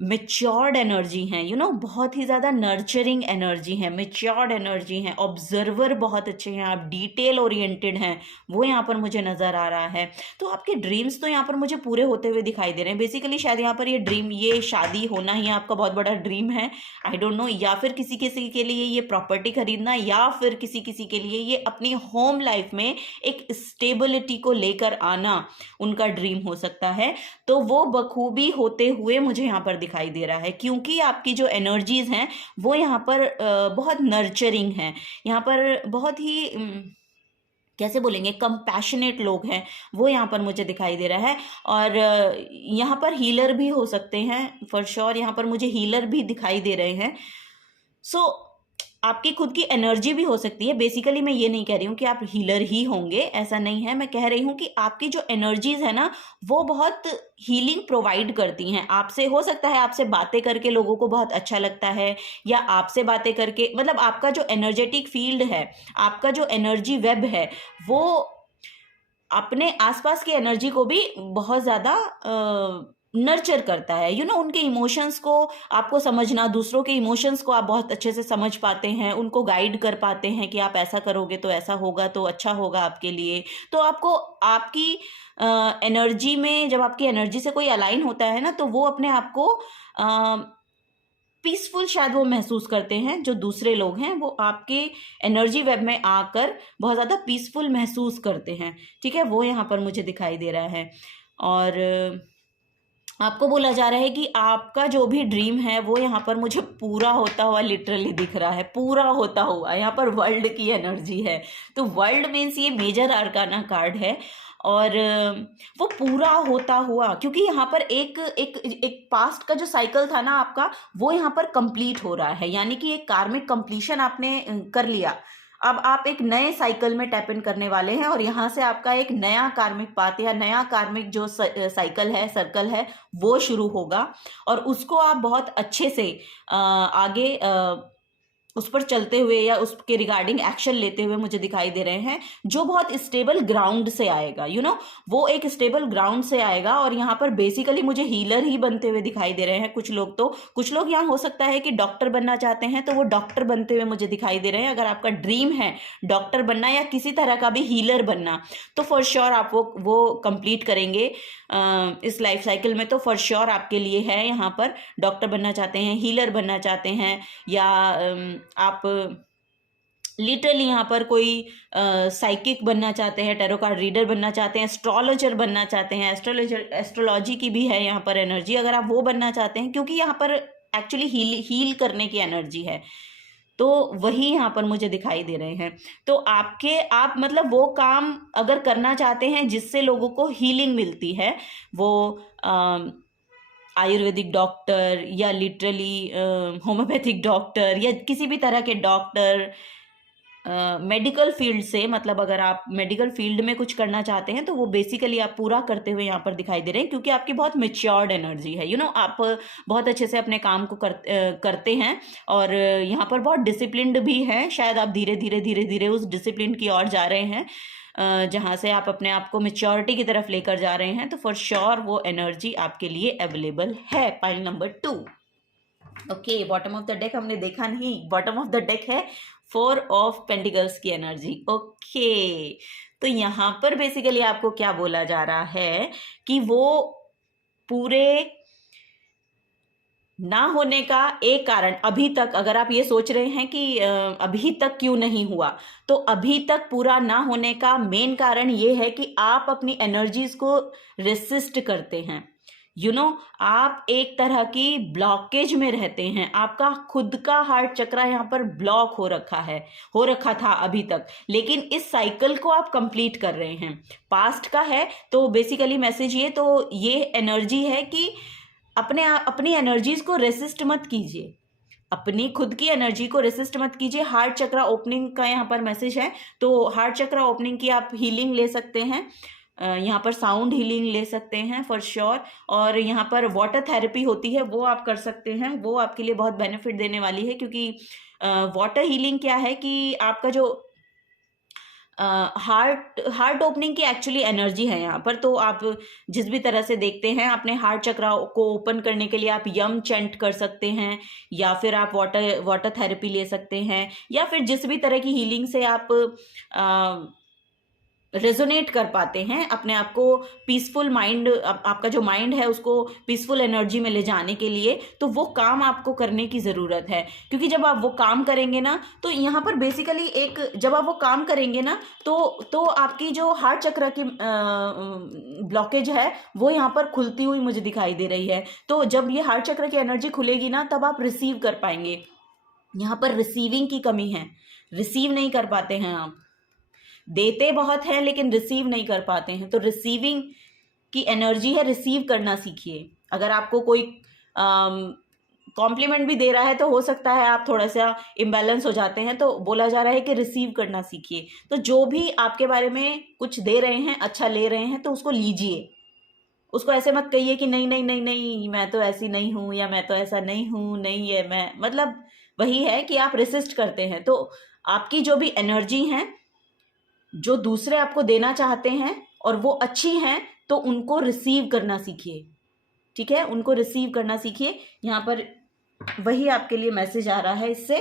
मेच्योर्ड एनर्जी हैं, बहुत ही ज़्यादा नर्चरिंग एनर्जी है, मेच्योर्ड एनर्जी है, ऑब्जर्वर बहुत अच्छे हैं आप, डिटेल ओरिएंटेड हैं, वो यहाँ पर मुझे नज़र आ रहा है। तो आपके ड्रीम्स तो यहाँ पर मुझे पूरे होते हुए दिखाई दे रहे हैं। बेसिकली शायद यहाँ पर ये शादी होना ही आपका बहुत बड़ा ड्रीम है। आई डोंट नो, या फिर किसी किसी के लिए ये प्रॉपर्टी खरीदना, या फिर किसी किसी के लिए ये अपनी होम लाइफ में एक स्टेबिलिटी को लेकर आना उनका ड्रीम हो सकता है। तो वो बखूबी होते हुए मुझे यहाँ पर दिखाई दे रहा है, क्योंकि आपकी जो एनर्जीज हैं वो यहाँ पर बहुत नर्चरिंग हैं, यहाँ पर बहुत ही कैसे बोलेंगे, कंपैशनेट लोग हैं, वो यहाँ पर मुझे दिखाई दे रहा है। और यहाँ पर हीलर भी हो सकते हैं फॉर श्योर, यहाँ पर मुझे हीलर भी दिखाई दे रहे हैं। सो आपकी खुद की एनर्जी भी हो सकती है। बेसिकली मैं ये नहीं कह रही हूँ कि आप हीलर ही होंगे, ऐसा नहीं है। मैं कह रही हूँ कि आपकी जो एनर्जीज है ना, वो बहुत हीलिंग प्रोवाइड करती हैं। आपसे हो सकता है, आपसे बातें करके लोगों को बहुत अच्छा लगता है, या आपसे बातें करके मतलब आपका जो एनर्जेटिक फील्ड है, आपका जो एनर्जी वेब है, वो अपने आसपास की एनर्जी को भी बहुत ज़्यादा नर्चर करता है। उनके इमोशंस को आपको समझना, दूसरों के इमोशंस को आप बहुत अच्छे से समझ पाते हैं, उनको गाइड कर पाते हैं कि आप ऐसा करोगे तो ऐसा होगा, तो अच्छा होगा आपके लिए। तो आपको आपकी एनर्जी में, जब आपकी एनर्जी से कोई अलाइन होता है ना, तो वो अपने आप को पीसफुल शायद वो महसूस करते हैं। जो दूसरे लोग हैं वो आपके एनर्जी वेब में आकर बहुत ज़्यादा पीसफुल महसूस करते हैं। ठीक है, वो यहाँ पर मुझे दिखाई दे रहा है। और आपको बोला जा रहा है कि आपका जो भी ड्रीम है वो यहाँ पर मुझे पूरा होता हुआ लिटरली दिख रहा है, पूरा होता हुआ। यहाँ पर वर्ल्ड की एनर्जी है, तो वर्ल्ड मीन्स ये मेजर आर्काना कार्ड है, और वो पूरा होता हुआ, क्योंकि यहाँ पर एक पास्ट का जो साइकिल था ना आपका, वो यहाँ पर कंप्लीट हो रहा है। यानी कि एक कार्मिक कंप्लीशन आपने कर लिया। अब आप एक नए साइकिल में टैप इन करने वाले हैं, और यहाँ से आपका एक नया कार्मिक पाथ या नया कार्मिक जो साइकिल है, सर्कल है, वो शुरू होगा। और उसको आप बहुत अच्छे से आगे उस पर चलते हुए या उसके रिगार्डिंग एक्शन लेते हुए मुझे दिखाई दे रहे हैं, जो बहुत स्टेबल ग्राउंड से आएगा, वो एक स्टेबल ग्राउंड से आएगा। और यहाँ पर बेसिकली मुझे हीलर ही बनते हुए दिखाई दे रहे हैं कुछ लोग यहाँ हो सकता है कि डॉक्टर बनना चाहते हैं, तो वो डॉक्टर बनते हुए मुझे दिखाई दे रहे हैं। अगर आपका ड्रीम है डॉक्टर बनना या किसी तरह का भी हीलर बनना, तो फॉर श्योर आप वो कंप्लीट करेंगे इस लाइफ साइकिल में। तो फॉर श्योर आपके लिए है, यहाँ पर डॉक्टर बनना चाहते हैं, हीलर बनना चाहते हैं, या आप लिटरली यहाँ पर कोई साइकिक बनना चाहते हैं, टैरो कार्ड रीडर बनना चाहते हैं, एस्ट्रोलॉजर बनना चाहते हैं, एस्ट्रोलॉजी की भी है यहाँ पर एनर्जी, अगर आप वो बनना चाहते हैं, क्योंकि यहाँ पर एक्चुअली हील करने की एनर्जी है, तो वही यहाँ पर मुझे दिखाई दे रहे हैं। तो आप मतलब वो काम अगर करना चाहते हैं जिससे लोगों को हीलिंग मिलती है, वो आयुर्वेदिक डॉक्टर या लिटरली होम्योपैथिक डॉक्टर या किसी भी तरह के डॉक्टर, मेडिकल फील्ड से, मतलब अगर आप मेडिकल फील्ड में कुछ करना चाहते हैं, तो वो बेसिकली आप पूरा करते हुए यहाँ पर दिखाई दे रहे हैं, क्योंकि आपकी बहुत मैच्योर्ड एनर्जी है। आप बहुत अच्छे से अपने काम को करते हैं, और यहाँ पर बहुत डिसिप्लिन्ड भी हैं। शायद आप धीरे धीरे उस डिसिप्लिन की ओर जा रहे हैं, जहाँ से आप अपने आप को मैच्योरिटी की तरफ लेकर जा रहे हैं। तो फॉर श्योर वो एनर्जी आपके लिए अवेलेबल है। Pile number 2। Okay, bottom of the deck हमने देखा नहीं, बॉटम ऑफ द डेक है 4 ऑफ पेंटिकल्स की एनर्जी। ओके, तो यहाँ पर बेसिकली आपको क्या बोला जा रहा है कि वो पूरे ना होने का एक कारण, अभी तक अगर आप ये सोच रहे हैं कि अभी तक क्यों नहीं हुआ, तो अभी तक पूरा ना होने का मेन कारण ये है कि आप अपनी एनर्जीज को रेसिस्ट करते हैं। आप एक तरह की ब्लॉकेज में रहते हैं। आपका खुद का हार्ट चक्रा यहाँ पर ब्लॉक हो रखा था अभी तक, लेकिन इस साइकिल को आप कंप्लीट कर रहे हैं। पास्ट का है, तो बेसिकली मैसेज ये एनर्जी है कि अपनी एनर्जीज को रेसिस्ट मत कीजिए, अपनी खुद की एनर्जी को रेसिस्ट मत कीजिए। हार्ट चक्रा ओपनिंग का यहाँ पर मैसेज है, तो हार्ट चक्रा ओपनिंग की आप हीलिंग ले सकते हैं, यहाँ पर साउंड हीलिंग ले सकते हैं फॉर श्योर। और यहाँ पर वाटर थेरेपी होती है, वो आप कर सकते हैं, वो आपके लिए बहुत बेनिफिट देने वाली है, क्योंकि वाटर हीलिंग क्या है कि आपका जो हार्ट ओपनिंग की एक्चुअली एनर्जी है यहाँ पर। तो आप जिस भी तरह से देखते हैं, अपने हार्ट चक्रा को ओपन करने के लिए आप यम चैंट कर सकते हैं, या फिर आप वाटर थेरेपी ले सकते हैं, या फिर जिस भी तरह की हीलिंग से आप रेजोनेट कर पाते हैं अपने आप को पीसफुल माइंड, आपका जो माइंड है उसको पीसफुल एनर्जी में ले जाने के लिए, तो वो काम आपको करने की ज़रूरत है। क्योंकि जब आप वो काम करेंगे ना, तो यहाँ पर बेसिकली जब आप वो काम करेंगे ना, तो आपकी जो हार्ट चक्र की ब्लॉकेज है वो यहाँ पर खुलती हुई मुझे दिखाई दे रही है। तो जब ये हार्ट चक्र की एनर्जी खुलेगी ना, तब आप रिसीव कर पाएंगे। यहाँ पर रिसीविंग की कमी है, रिसीव नहीं कर पाते हैं आप, देते बहुत हैं लेकिन रिसीव नहीं कर पाते हैं। तो रिसीविंग की एनर्जी है, रिसीव करना सीखिए। अगर आपको कोई कॉम्प्लीमेंट भी दे रहा है, तो हो सकता है आप थोड़ा सा इम्बैलेंस हो जाते हैं, तो बोला जा रहा है कि रिसीव करना सीखिए। तो जो भी आपके बारे में कुछ दे रहे हैं, अच्छा ले रहे हैं, तो उसको लीजिए। उसको ऐसे मत कहिए कि नहीं नहीं नहीं नहीं, मैं तो ऐसी नहीं हूँ, या मैं तो ऐसा नहीं हूँ, नहीं है मैं, मतलब वही है कि आप रेसिस्ट करते हैं। तो आपकी जो भी एनर्जी है, जो दूसरे आपको देना चाहते हैं और वो अच्छी हैं, तो उनको रिसीव करना सीखिए। ठीक है, उनको रिसीव करना सीखिए। यहाँ पर वही आपके लिए मैसेज आ रहा है इससे।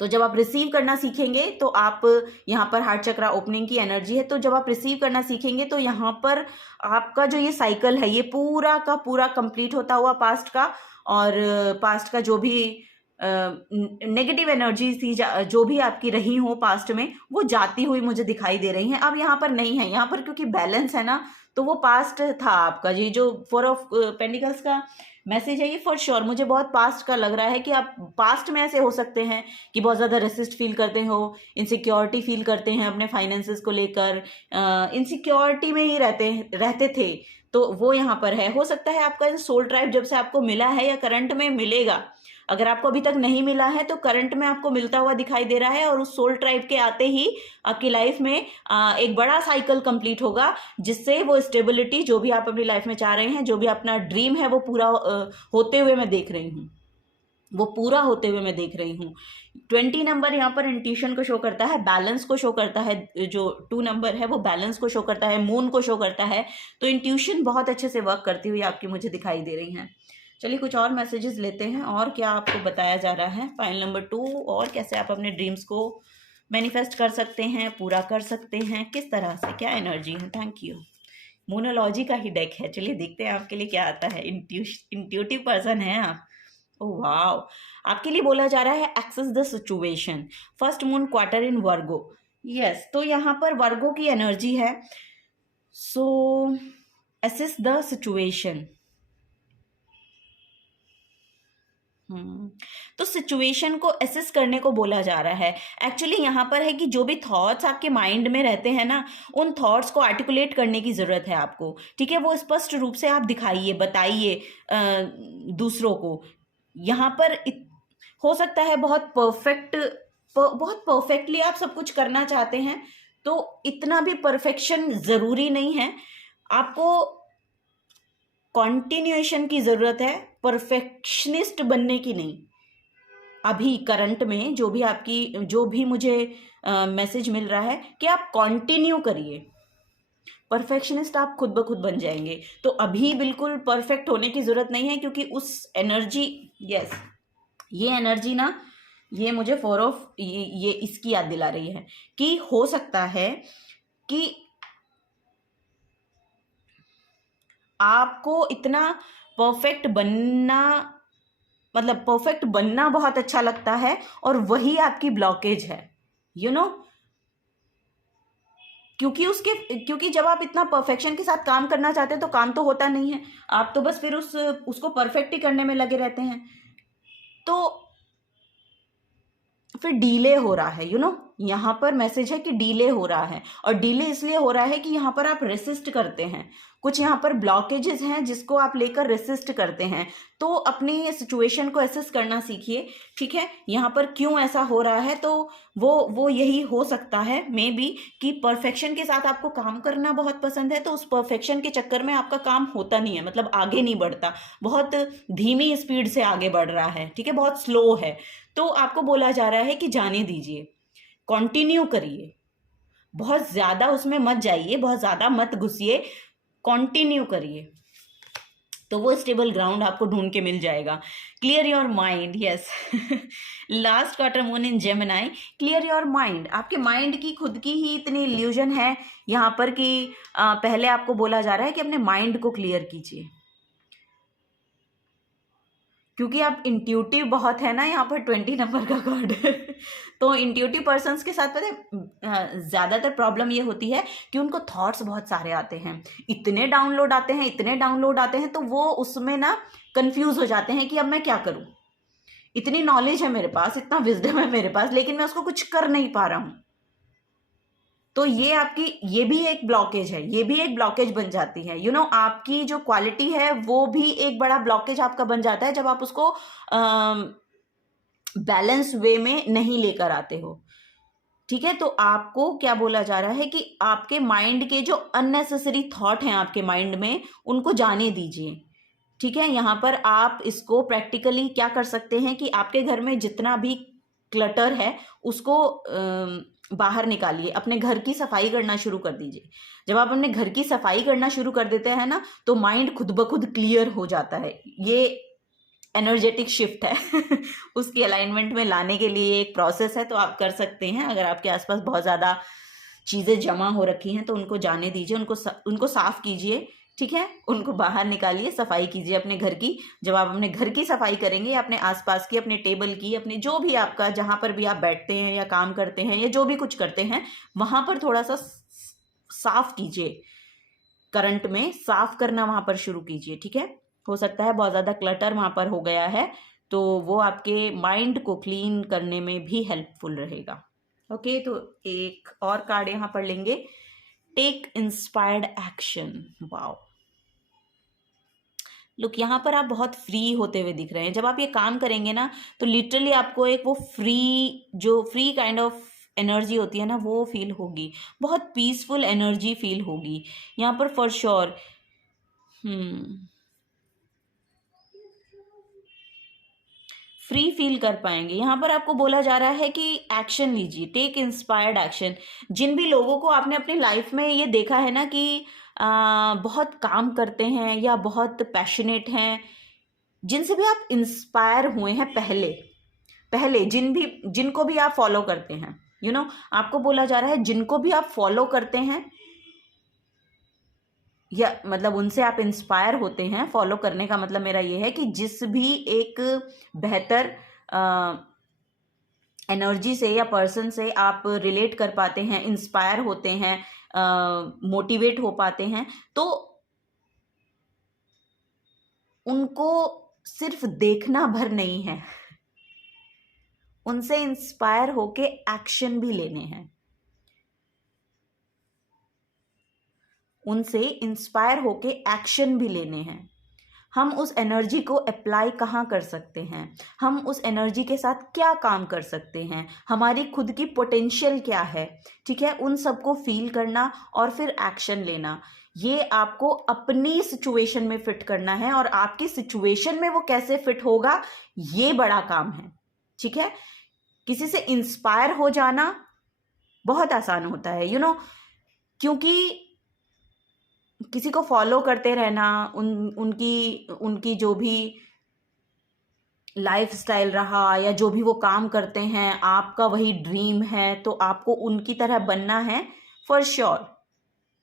तो जब आप रिसीव करना सीखेंगे, तो आप यहाँ पर हार्ट चक्रा ओपनिंग की एनर्जी है, तो जब आप रिसीव करना सीखेंगे, तो यहाँ पर आपका जो ये साइकिल है, ये पूरा का पूरा कंप्लीट होता हुआ पास्ट का, और पास्ट का जो भी नेगेटिव एनर्जी थी, जो भी आपकी रही हो पास्ट में, वो जाती हुई मुझे दिखाई दे रही हैं। अब यहाँ पर नहीं है, यहाँ पर क्योंकि बैलेंस है ना, तो वो पास्ट था आपका। ये जो 4 ऑफ पेंटिकल्स का मैसेज है, ये फॉर श्योर मुझे बहुत पास्ट का लग रहा है कि आप पास्ट में ऐसे हो सकते हैं कि बहुत ज़्यादा रेसिस्ट फील करते हो, इनसिक्योरिटी फील करते हैं अपने फाइनेंसेस को लेकर, इनसिक्योरिटी में ही रहते थे। तो वो यहाँ पर है। हो सकता है आपका सोल ट्राइब जब से आपको मिला है, या करंट में मिलेगा, अगर आपको अभी तक नहीं मिला है तो करंट में आपको मिलता हुआ दिखाई दे रहा है। और उस सोल ट्राइब के आते ही आपकी लाइफ में एक बड़ा साइकिल कंप्लीट होगा, जिससे वो स्टेबिलिटी जो भी आप अपनी लाइफ में चाह रहे हैं, जो भी अपना ड्रीम है, वो पूरा होते हुए मैं देख रही हूँ। वो पूरा होते हुए मैं देख रही हूँ। 20 नंबर यहाँ पर इंट्यूशन को शो करता है, बैलेंस को शो करता है, जो 2 नंबर है वो बैलेंस को शो करता है, मून को शो करता है। तो इंट्यूशन बहुत अच्छे से वर्क करती हुई आपकी मुझे दिखाई दे रही हैं। चलिए कुछ और मैसेजेस लेते हैं, और क्या आपको बताया जा रहा है पाइल नंबर 2, और कैसे आप अपने ड्रीम्स को मैनिफेस्ट कर सकते हैं, पूरा कर सकते हैं, किस तरह से, क्या एनर्जी है। Thank you. मोनोलॉजी का ही डेक है, चलिए देखते हैं आपके लिए क्या आता है। इंट्यूटिव पर्सन है आप। ओह वाओ, आपके लिए बोला जा रहा है access the situation, first moon quarter in Virgo. Yes, तो यहाँ पर वर्गो की एनर्जी है। So assess the situation. तो सिचुएशन को एसेस करने को बोला जा रहा है। एक्चुअली यहाँ पर है कि जो भी थॉट्स आपके माइंड में रहते हैं ना, उन थॉट्स को आर्टिकुलेट करने की ज़रूरत है आपको, ठीक है। वो स्पष्ट रूप से आप दिखाइए, बताइए दूसरों को। यहाँ पर हो सकता है बहुत परफेक्टली आप सब कुछ करना चाहते हैं, तो इतना भी परफेक्शन ज़रूरी नहीं है। आपको कॉन्टिन्यूएशन की ज़रूरत है, परफेक्शनिस्ट बनने की नहीं। अभी करंट में जो भी मुझे मैसेज मिल रहा है कि आप कंटिन्यू करिए, परफेक्शनिस्ट आप खुद ब खुद बन जाएंगे। तो अभी बिल्कुल परफेक्ट होने की ज़रूरत नहीं है, क्योंकि उस एनर्जी, यस, ये एनर्जी ना, ये मुझे फोर ऑफ ये इसकी याद दिला रही है कि हो सकता है कि आपको इतना परफेक्ट बनना, मतलब परफेक्ट बनना बहुत अच्छा लगता है, और वही आपकी ब्लॉकेज है, यू नो। क्योंकि जब आप इतना परफेक्शन के साथ काम करना चाहते हैं तो काम तो होता नहीं है, आप तो बस फिर उसको परफेक्ट ही करने में लगे रहते हैं, तो फिर डीले हो रहा है, यू नो। यहाँ पर मैसेज है कि डीले हो रहा है, और डीले इसलिए हो रहा है कि यहाँ पर आप रेसिस्ट करते हैं, कुछ यहाँ पर ब्लॉकेजेस हैं जिसको आप लेकर रेसिस्ट करते हैं। तो अपनी सिचुएशन को एसेस करना सीखिए, ठीक है। यहाँ पर क्यों ऐसा हो रहा है, तो वो यही हो सकता है मे बी कि परफेक्शन के साथ आपको काम करना बहुत पसंद है, तो उस परफेक्शन के चक्कर में आपका काम होता नहीं है, मतलब आगे नहीं बढ़ता, बहुत धीमी स्पीड से आगे बढ़ रहा है, ठीक है, बहुत स्लो है। तो आपको बोला जा रहा है कि जाने दीजिए, कंटिन्यू करिए, बहुत ज्यादा उसमें मत जाइए, बहुत ज्यादा मत घुसिए, कंटिन्यू करिए, तो वो स्टेबल ग्राउंड आपको ढूंढ के मिल जाएगा। Clear your mind, yes. Last quarter moon in Gemini, clear your mind. आपके माइंड की खुद की ही इतनी इल्यूजन है यहाँ पर कि पहले आपको बोला जा रहा है कि अपने माइंड को क्लियर कीजिए, क्योंकि आप इंट्यूटिव बहुत है ना, यहाँ पर 20 नंबर का कार्ड है। तो इंट्यूटिव पर्सन्स के साथ पता है ज़्यादातर प्रॉब्लम ये होती है कि उनको थॉट्स बहुत सारे आते हैं, इतने डाउनलोड आते हैं, तो वो उसमें ना कंफ्यूज हो जाते हैं कि अब मैं क्या करूँ। इतनी नॉलेज है मेरे पास, इतना विजडम है मेरे पास, लेकिन मैं उसको कुछ कर नहीं पा रहा हूँ। तो ये भी एक ब्लॉकेज है, ये भी एक ब्लॉकेज बन जाती है, यू नो। आपकी जो क्वालिटी है वो भी एक बड़ा ब्लॉकेज आपका बन जाता है जब आप उसको बैलेंस वे में नहीं लेकर आते हो, ठीक है। तो आपको क्या बोला जा रहा है कि आपके माइंड के जो अननेसेसरी थॉट हैं आपके माइंड में, उनको जाने दीजिए, ठीक है। यहाँ पर आप इसको प्रैक्टिकली क्या कर सकते हैं कि आपके घर में जितना भी क्लटर है उसको बाहर निकालिए, अपने घर की सफाई करना शुरू कर दीजिए। जब आप अपने घर की सफाई करना शुरू कर देते हैं ना, तो माइंड खुद ब खुद क्लियर हो जाता है। ये एनर्जेटिक शिफ्ट है। उसकी अलाइनमेंट में लाने के लिए एक प्रोसेस है, तो आप कर सकते हैं। अगर आपके आसपास बहुत ज़्यादा चीज़ें जमा हो रखी हैं तो उनको जाने दीजिए, उनको साफ कीजिए, ठीक है। उनको बाहर निकालिए, सफाई कीजिए अपने घर की। जब आप अपने घर की सफाई करेंगे, अपने आसपास की, अपने टेबल की, अपने जो भी आपका जहाँ पर भी आप बैठते हैं या काम करते हैं या जो भी कुछ करते हैं, वहाँ पर थोड़ा सा साफ कीजिए, करंट में साफ करना वहाँ पर शुरू कीजिए, ठीक है। हो सकता है बहुत ज़्यादा क्लटर वहाँ पर हो गया है, तो वो आपके माइंड को क्लीन करने में भी हेल्पफुल रहेगा। ओके, तो एक और कार्ड यहाँ पर लेंगे, take inspired action. Wow, look, यहाँ पर आप बहुत फ्री होते हुए दिख रहे हैं। जब आप ये काम करेंगे ना, तो लिटरली आपको एक वो फ्री काइंड ऑफ एनर्जी होती है ना, वो फील होगी, बहुत पीसफुल एनर्जी फील होगी यहाँ पर फॉर श्योर। फ्री फील कर पाएंगे। यहाँ पर आपको बोला जा रहा है कि एक्शन लीजिए, टेक इंस्पायर्ड एक्शन। जिन भी लोगों को आपने अपनी लाइफ में ये देखा है ना कि बहुत काम करते हैं या बहुत पैशनेट हैं, जिनसे भी आप इंस्पायर हुए हैं पहले पहले जिनको भी आप फॉलो करते हैं, आपको बोला जा रहा है जिनको भी आप फॉलो करते हैं या मतलब उनसे आप इंस्पायर होते हैं। फॉलो करने का मतलब मेरा ये है कि जिस भी एक बेहतर एनर्जी से या पर्सन से आप रिलेट कर पाते हैं, इंस्पायर होते हैं, मोटिवेट हो पाते हैं, तो उनको सिर्फ देखना भर नहीं है, उनसे इंस्पायर होके एक्शन भी लेने हैं। उनसे इंस्पायर होके एक्शन भी लेने हैं। हम उस एनर्जी को अप्लाई कहाँ कर सकते हैं, हम उस एनर्जी के साथ क्या काम कर सकते हैं, हमारी खुद की पोटेंशियल क्या है, ठीक है, उन सबको फील करना और फिर एक्शन लेना। ये आपको अपनी सिचुएशन में फिट करना है और आपकी सिचुएशन में वो कैसे फिट होगा, ये बड़ा काम है, ठीक है। किसी से इंस्पायर हो जाना बहुत आसान होता है, क्योंकि किसी को फॉलो करते रहना, उनकी जो भी लाइफ स्टाइल रहा या जो भी वो काम करते हैं, आपका वही ड्रीम है, तो आपको उनकी तरह बनना है फॉर श्योर।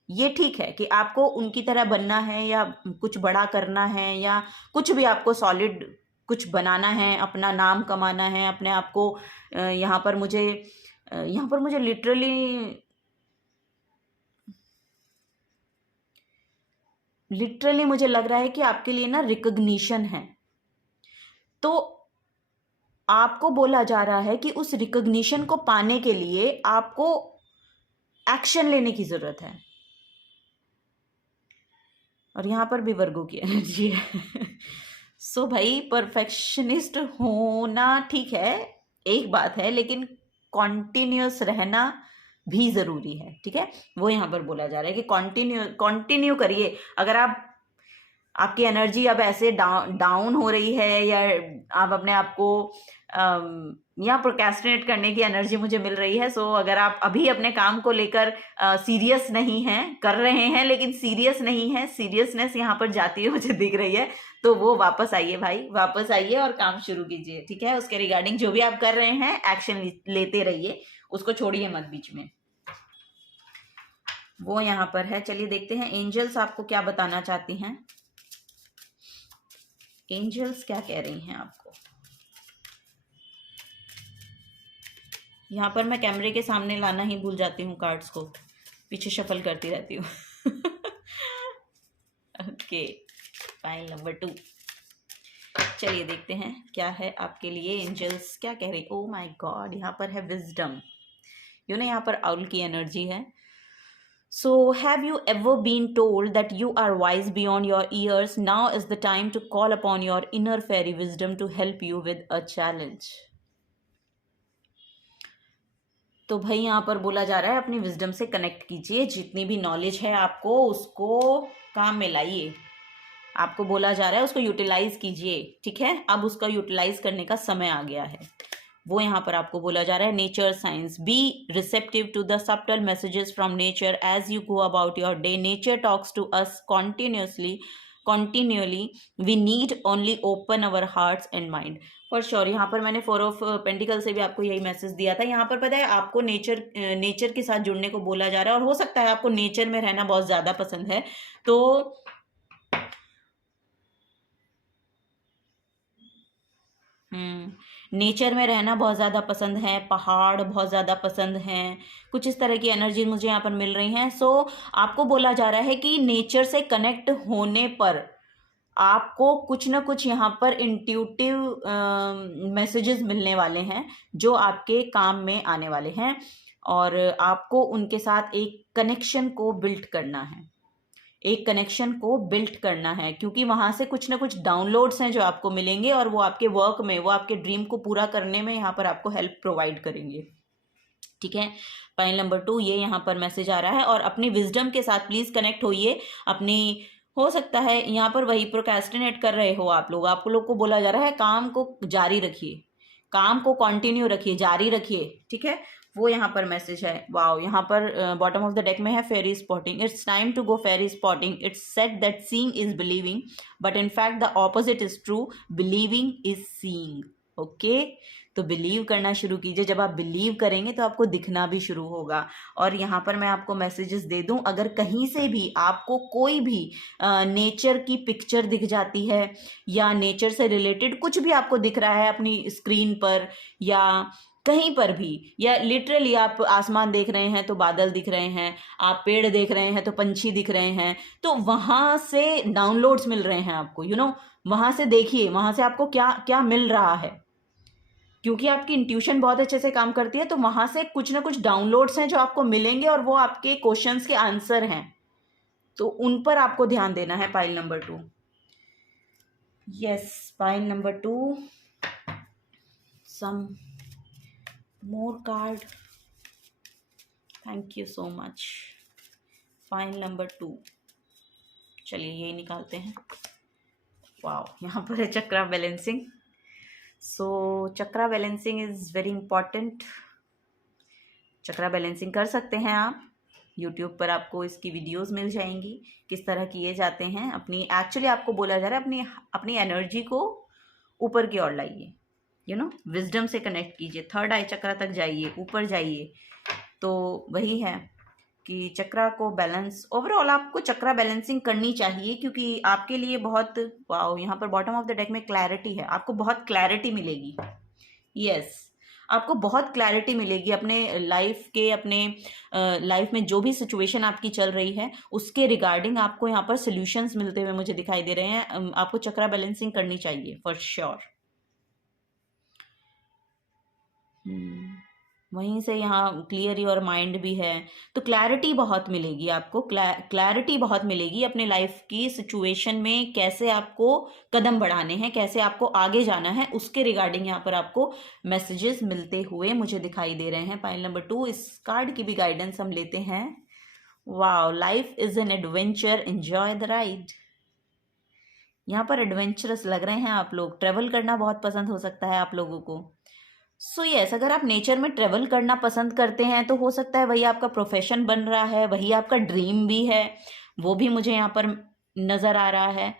ये ठीक है कि आपको उनकी तरह बनना है या कुछ बड़ा करना है या कुछ भी आपको सॉलिड कुछ बनाना है, अपना नाम कमाना है, अपने आप को यहाँ पर मुझे लिटरली मुझे लग रहा है कि आपके लिए ना रिकॉग्निशन है। तो आपको बोला जा रहा है कि उस रिकॉग्निशन को पाने के लिए आपको एक्शन लेने की जरूरत है। और यहां पर भी वर्गो की एनर्जी है। सो भाई, परफेक्शनिस्ट होना ठीक है, एक बात है, लेकिन कॉन्टिन्यूअस रहना भी जरूरी है, ठीक है। वो यहाँ पर बोला जा रहा है कि कंटिन्यू करिए। अगर आपकी एनर्जी अब ऐसे डाउन हो रही है या आप अपने आप को या प्रोक्रेस्टिनेट करने की एनर्जी मुझे मिल रही है, सो अगर आप अभी अपने काम को लेकर सीरियस नहीं हैं, कर रहे हैं लेकिन सीरियस नहीं है, सीरियसनेस यहाँ पर जाती हुई मुझे दिख रही है, तो वो वापस आइए भाई, वापस आइए और काम शुरू कीजिए, ठीक है। उसके रिगार्डिंग जो भी आप कर रहे हैं एक्शन लेते रहिए, उसको छोड़िए मत बीच में। वो यहाँ पर है। चलिए देखते हैं एंजल्स आपको क्या बताना चाहती हैं। एंजल्स क्या कह रही हैं आपको। यहाँ पर मैं कैमरे के सामने लाना ही भूल जाती हूँ कार्ड्स को, पीछे शफल करती रहती हूँ। Okay, file number 2। चलिए देखते हैं क्या है आपके लिए, एंजल्स क्या कह रही। ओ माय गॉड, यहाँ पर है विजडम। यहाँ पर आउल की एनर्जी है। So, have you ever been told that you are wise beyond your years? Now is the time to call upon your inner fairy wisdom to help you with a challenge. तो भाई यहाँ पर बोला जा रहा है अपनी विजडम से कनेक्ट कीजिए, जितनी भी नॉलेज है आपको उसको काम में लाइए। आपको बोला जा रहा है उसको यूटिलाइज कीजिए, ठीक है। अब उसका यूटिलाइज करने का समय आ गया है। वो यहाँ पर आपको बोला जा रहा है nature science. Be receptive to the subtle messages from nature as you go about your day. Nature talks to us continually. We need only open our hearts and mind. For sure यहाँ पर मैंने 4 of pentacle से भी आपको यही message दिया था। यहाँ पर पता है आपको नेचर के साथ जुड़ने को बोला जा रहा है, और हो सकता है आपको नेचर में रहना बहुत ज्यादा पसंद है, तो नेचर में रहना बहुत ज़्यादा पसंद है, पहाड़ बहुत ज़्यादा पसंद हैं, कुछ इस तरह की एनर्जी मुझे यहाँ पर मिल रही हैं। सो आपको बोला जा रहा है कि नेचर से कनेक्ट होने पर आपको कुछ ना कुछ यहाँ पर इंट्यूटिव मैसेजेस मिलने वाले हैं जो आपके काम में आने वाले हैं, और आपको उनके साथ एक कनेक्शन को बिल्ड करना है, क्योंकि वहां से कुछ ना कुछ डाउनलोड्स हैं जो आपको मिलेंगे, और वो आपके वर्क में, वो आपके ड्रीम को पूरा करने में यहाँ पर आपको हेल्प प्रोवाइड करेंगे, ठीक है। फाइल नंबर 2 ये यहाँ पर मैसेज आ रहा है। और अपनी विजडम के साथ प्लीज कनेक्ट होइए, अपनी हो सकता है यहाँ पर वही प्रोक्रेस्टिनेट कर रहे हो आप लोग को बोला जा रहा है काम को जारी रखिए, काम को कंटिन्यू रखिए, जारी रखिए, ठीक है, वो यहाँ पर मैसेज है। वाओ, यहाँ पर बॉटम ऑफ द डेक में है fairy spotting. It's time to go fairy spotting. It's said that seeing is believing, but in fact the opposite is true, believing is seeing. Okay, तो believe करना शुरू कीजिए। जब आप बिलीव करेंगे तो आपको दिखना भी शुरू होगा। और यहाँ पर मैं आपको मैसेजेस दे दूँ, अगर कहीं से भी आपको कोई भी नेचर की पिक्चर दिख जाती है या नेचर से रिलेटेड कुछ भी आपको दिख रहा है अपनी स्क्रीन पर या कहीं पर भी, या लिटरली आप आसमान देख रहे हैं तो बादल दिख रहे हैं, आप पेड़ देख रहे हैं तो पंछी दिख रहे हैं, तो वहां से डाउनलोड्स मिल रहे हैं आपको, वहां से देखिए, वहां से आपको क्या क्या मिल रहा है, क्योंकि आपकी इंट्यूशन बहुत अच्छे से काम करती है, तो वहां से कुछ ना कुछ डाउनलोड्स हैं जो आपको मिलेंगे और वो आपके क्वेश्चंस के आंसर हैं, तो उन पर आपको ध्यान देना है। Pile number 2, yes, pile number 2, some more card, thank you so much. Pile number 2, चलिए यही निकालते हैं। वाओ, यहाँ पर है chakra balancing. So chakra balancing is very important. Chakra balancing कर सकते हैं आप, यूट्यूब पर आपको इसकी वीडियोस मिल जाएंगी किस तरह किए जाते हैं। एक्चुअली आपको बोला जा रहा है अपनी एनर्जी को ऊपर की ओर लाइए, विजडम से कनेक्ट कीजिए, थर्ड आई चक्रा तक जाइए, ऊपर जाइए। तो वही है कि चक्रा को बैलेंस, ओवरऑल आपको चक्रा बैलेंसिंग करनी चाहिए, क्योंकि आपके लिए बहुत, वाओ, यहाँ पर बॉटम ऑफ द डेक में क्लैरिटी है, आपको बहुत क्लैरिटी मिलेगी। यस, आपको बहुत क्लैरिटी मिलेगी अपने लाइफ में जो भी सिचुएशन आपकी चल रही है उसके रिगार्डिंग आपको यहाँ पर सॉल्यूशंस मिलते हुए मुझे दिखाई दे रहे हैं। आपको चक्रा बैलेंसिंग करनी चाहिए फॉर श्योर। वहीं से यहाँ क्लियर योर माइंड भी है, तो क्लैरिटी बहुत मिलेगी आपको, क्लैरिटी बहुत मिलेगी अपने लाइफ की सिचुएशन में, कैसे आपको कदम बढ़ाने हैं, कैसे आपको आगे जाना है, उसके रिगार्डिंग यहाँ पर आपको मैसेजेस मिलते हुए मुझे दिखाई दे रहे हैं। पाइल नंबर 2, इस कार्ड की भी गाइडेंस हम लेते हैं। Wow, life is an adventure, enjoy the ride. यहाँ पर एडवेंचरस लग रहे हैं आप लोग, ट्रेवल करना बहुत पसंद हो सकता है आप लोगों को। सो यस, अगर आप नेचर में ट्रेवल करना पसंद करते हैं तो हो सकता है वही आपका प्रोफेशन बन रहा है, वही आपका ड्रीम भी है, वो भी मुझे यहाँ पर नज़र आ रहा है।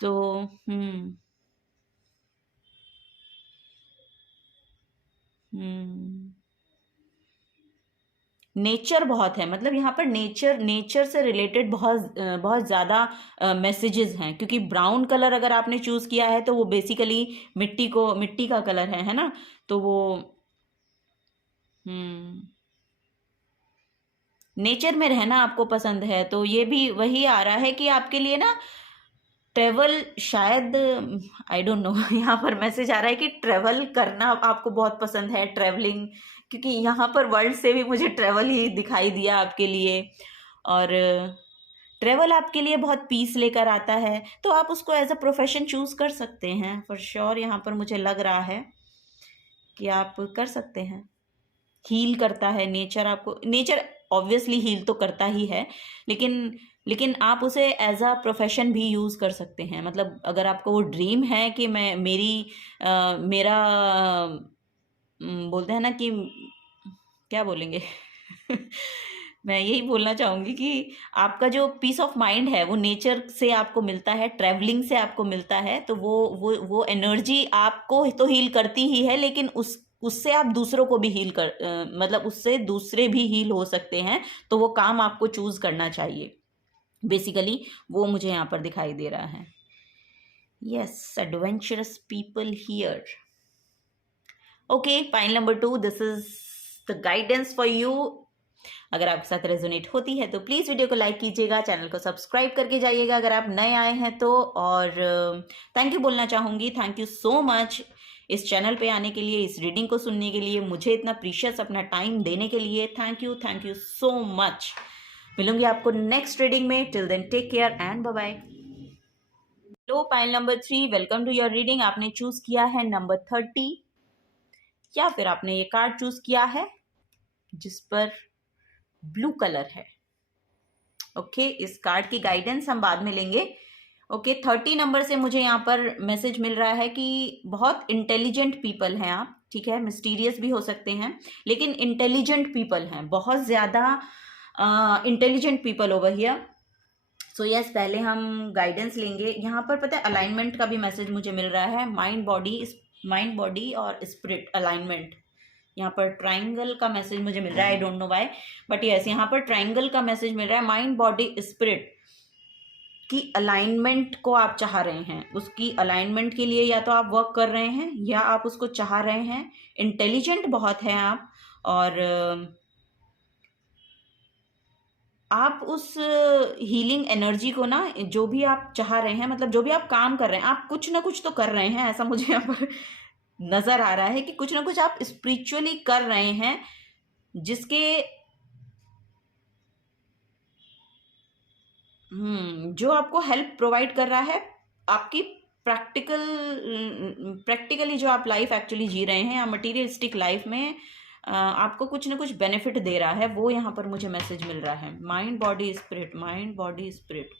तो नेचर बहुत है, मतलब यहाँ पर नेचर से रिलेटेड बहुत बहुत ज़्यादा मैसेजेस हैं, क्योंकि ब्राउन कलर अगर आपने चूज़ किया है तो वो बेसिकली मिट्टी का कलर है ना, तो वो नेचर में रहना आपको पसंद है, तो ये भी वही आ रहा है कि आपके लिए ना ट्रेवल शायद, आई डोंट नो, यहाँ पर मैसेज आ रहा है कि ट्रेवल करना आपको बहुत पसंद है, ट्रेवलिंग, क्योंकि यहाँ पर वर्ल्ड से भी मुझे ट्रेवल ही दिखाई दिया आपके लिए, और ट्रेवल आपके लिए बहुत पीस लेकर आता है, तो आप उसको एज अ प्रोफेशन चूज कर सकते हैं फॉर श्योर। यहाँ पर मुझे लग रहा है कि आप कर सकते हैं। हील करता है नेचर आपको, नेचर ऑब्वियसली हील तो करता ही है, लेकिन आप उसे एज अ प्रोफेशन भी यूज़ कर सकते हैं। मतलब अगर आपको वो ड्रीम है कि मेरा बोलते हैं ना कि क्या बोलेंगे मैं यही बोलना चाहूँगी कि आपका जो पीस ऑफ माइंड है वो नेचर से आपको मिलता है, ट्रैवलिंग से आपको मिलता है, तो वो एनर्जी आपको तो हील करती ही है, लेकिन उससे आप दूसरों को भी मतलब उससे दूसरे भी हील हो सकते हैं, तो वो काम आपको चूज करना चाहिए। बेसिकली वो मुझे यहाँ पर दिखाई दे रहा है। Yes, adventurous people here. Okay, pile number 2, this is the guidance for you. अगर आपके साथ रेजोनेट होती है तो प्लीज़ वीडियो को लाइक कीजिएगा, चैनल को सब्सक्राइब करके जाइएगा अगर आप नए आए हैं तो, और थैंक यू बोलना चाहूँगी, थैंक यू सो मच इस चैनल पे आने के लिए, इस रीडिंग को सुनने के लिए, मुझे इतना प्रीशियस अपना टाइम देने के लिए। Thank you so much. मिलूंगी आपको नेक्स्ट रीडिंग में। Till then take care and bye bye. लो, pile number 3, welcome to your reading. आपने चूज किया है नंबर 30, या फिर आपने ये कार्ड चूज किया है जिस पर ब्लू कलर है। ओके, इस कार्ड की गाइडेंस हम बाद में लेंगे। ओके, 30 नंबर से मुझे यहाँ पर मैसेज मिल रहा है कि बहुत इंटेलिजेंट पीपल हैं आप, ठीक है, मिस्टीरियस भी हो सकते हैं लेकिन इंटेलिजेंट पीपल हैं, बहुत ज़्यादा intelligent people over here. So yes, पहले हम गाइडेंस लेंगे। यहाँ पर पता है अलाइनमेंट का भी मैसेज मुझे मिल रहा है, माइंड बॉडी और स्पिरिट अलाइनमेंट। यहाँ पर ट्राइंगल का मैसेज मुझे मिल रहा है, I don't know why, but yes यहाँ पर ट्राइंगल का मैसेज मिल रहा है। माइंड बॉडी स्पिरिट की अलाइनमेंट को आप चाह रहे हैं, उसकी अलाइनमेंट के लिए या तो आप वर्क कर रहे हैं या आप उसको चाह रहे हैं। इंटेलिजेंट बहुत हैं आप, और आप उस हीलिंग एनर्जी को ना, जो भी आप चाह रहे हैं, मतलब जो भी आप काम कर रहे हैं, आप कुछ ना कुछ तो कर रहे हैं, ऐसा मुझे यहाँ पर नजर आ रहा है कि कुछ ना कुछ आप स्पिरिचुअली कर रहे हैं, जिसके जो आपको हेल्प प्रोवाइड कर रहा है आपकी प्रैक्टिकली जो आप लाइफ एक्चुअली जी रहे हैं या मटीरियलिस्टिक लाइफ में आपको कुछ ना कुछ बेनिफिट दे रहा है, वो यहाँ पर मुझे मैसेज मिल रहा है। Mind body spirit, mind body spirit,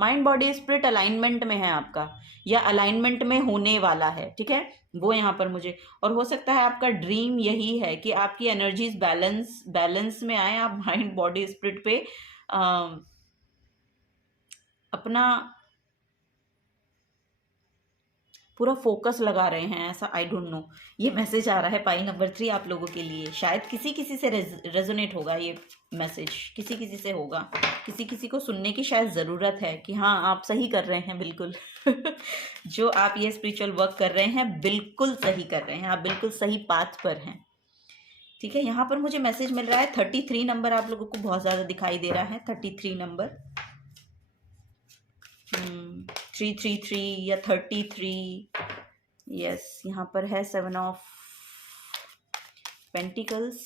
mind body spirit alignment में है आपका, या अलाइनमेंट में होने वाला है, ठीक है, वो यहाँ पर मुझे। और हो सकता है आपका ड्रीम यही है कि आपकी एनर्जीज बैलेंस में आए, आप माइंड बॉडी स्पिरिट पे अपना पूरा फोकस लगा रहे हैं, ऐसा आई डोंट नो। ये मैसेज आ रहा है पाइल नंबर 3 आप लोगों के लिए। शायद किसी से रेजोनेट होगा ये मैसेज, किसी से होगा, किसी को सुनने की शायद ज़रूरत है कि हाँ आप सही कर रहे हैं बिल्कुल जो आप ये स्पिरिचुअल वर्क कर रहे हैं बिल्कुल सही कर रहे हैं, आप बिल्कुल सही पाथ पर हैं, ठीक है। यहाँ पर मुझे मैसेज मिल रहा है 33 नंबर आप लोगों को बहुत ज़्यादा दिखाई दे रहा है, 33 नंबर, 333 या 33, यस यहाँ पर है 7 ऑफ पेंटिकल्स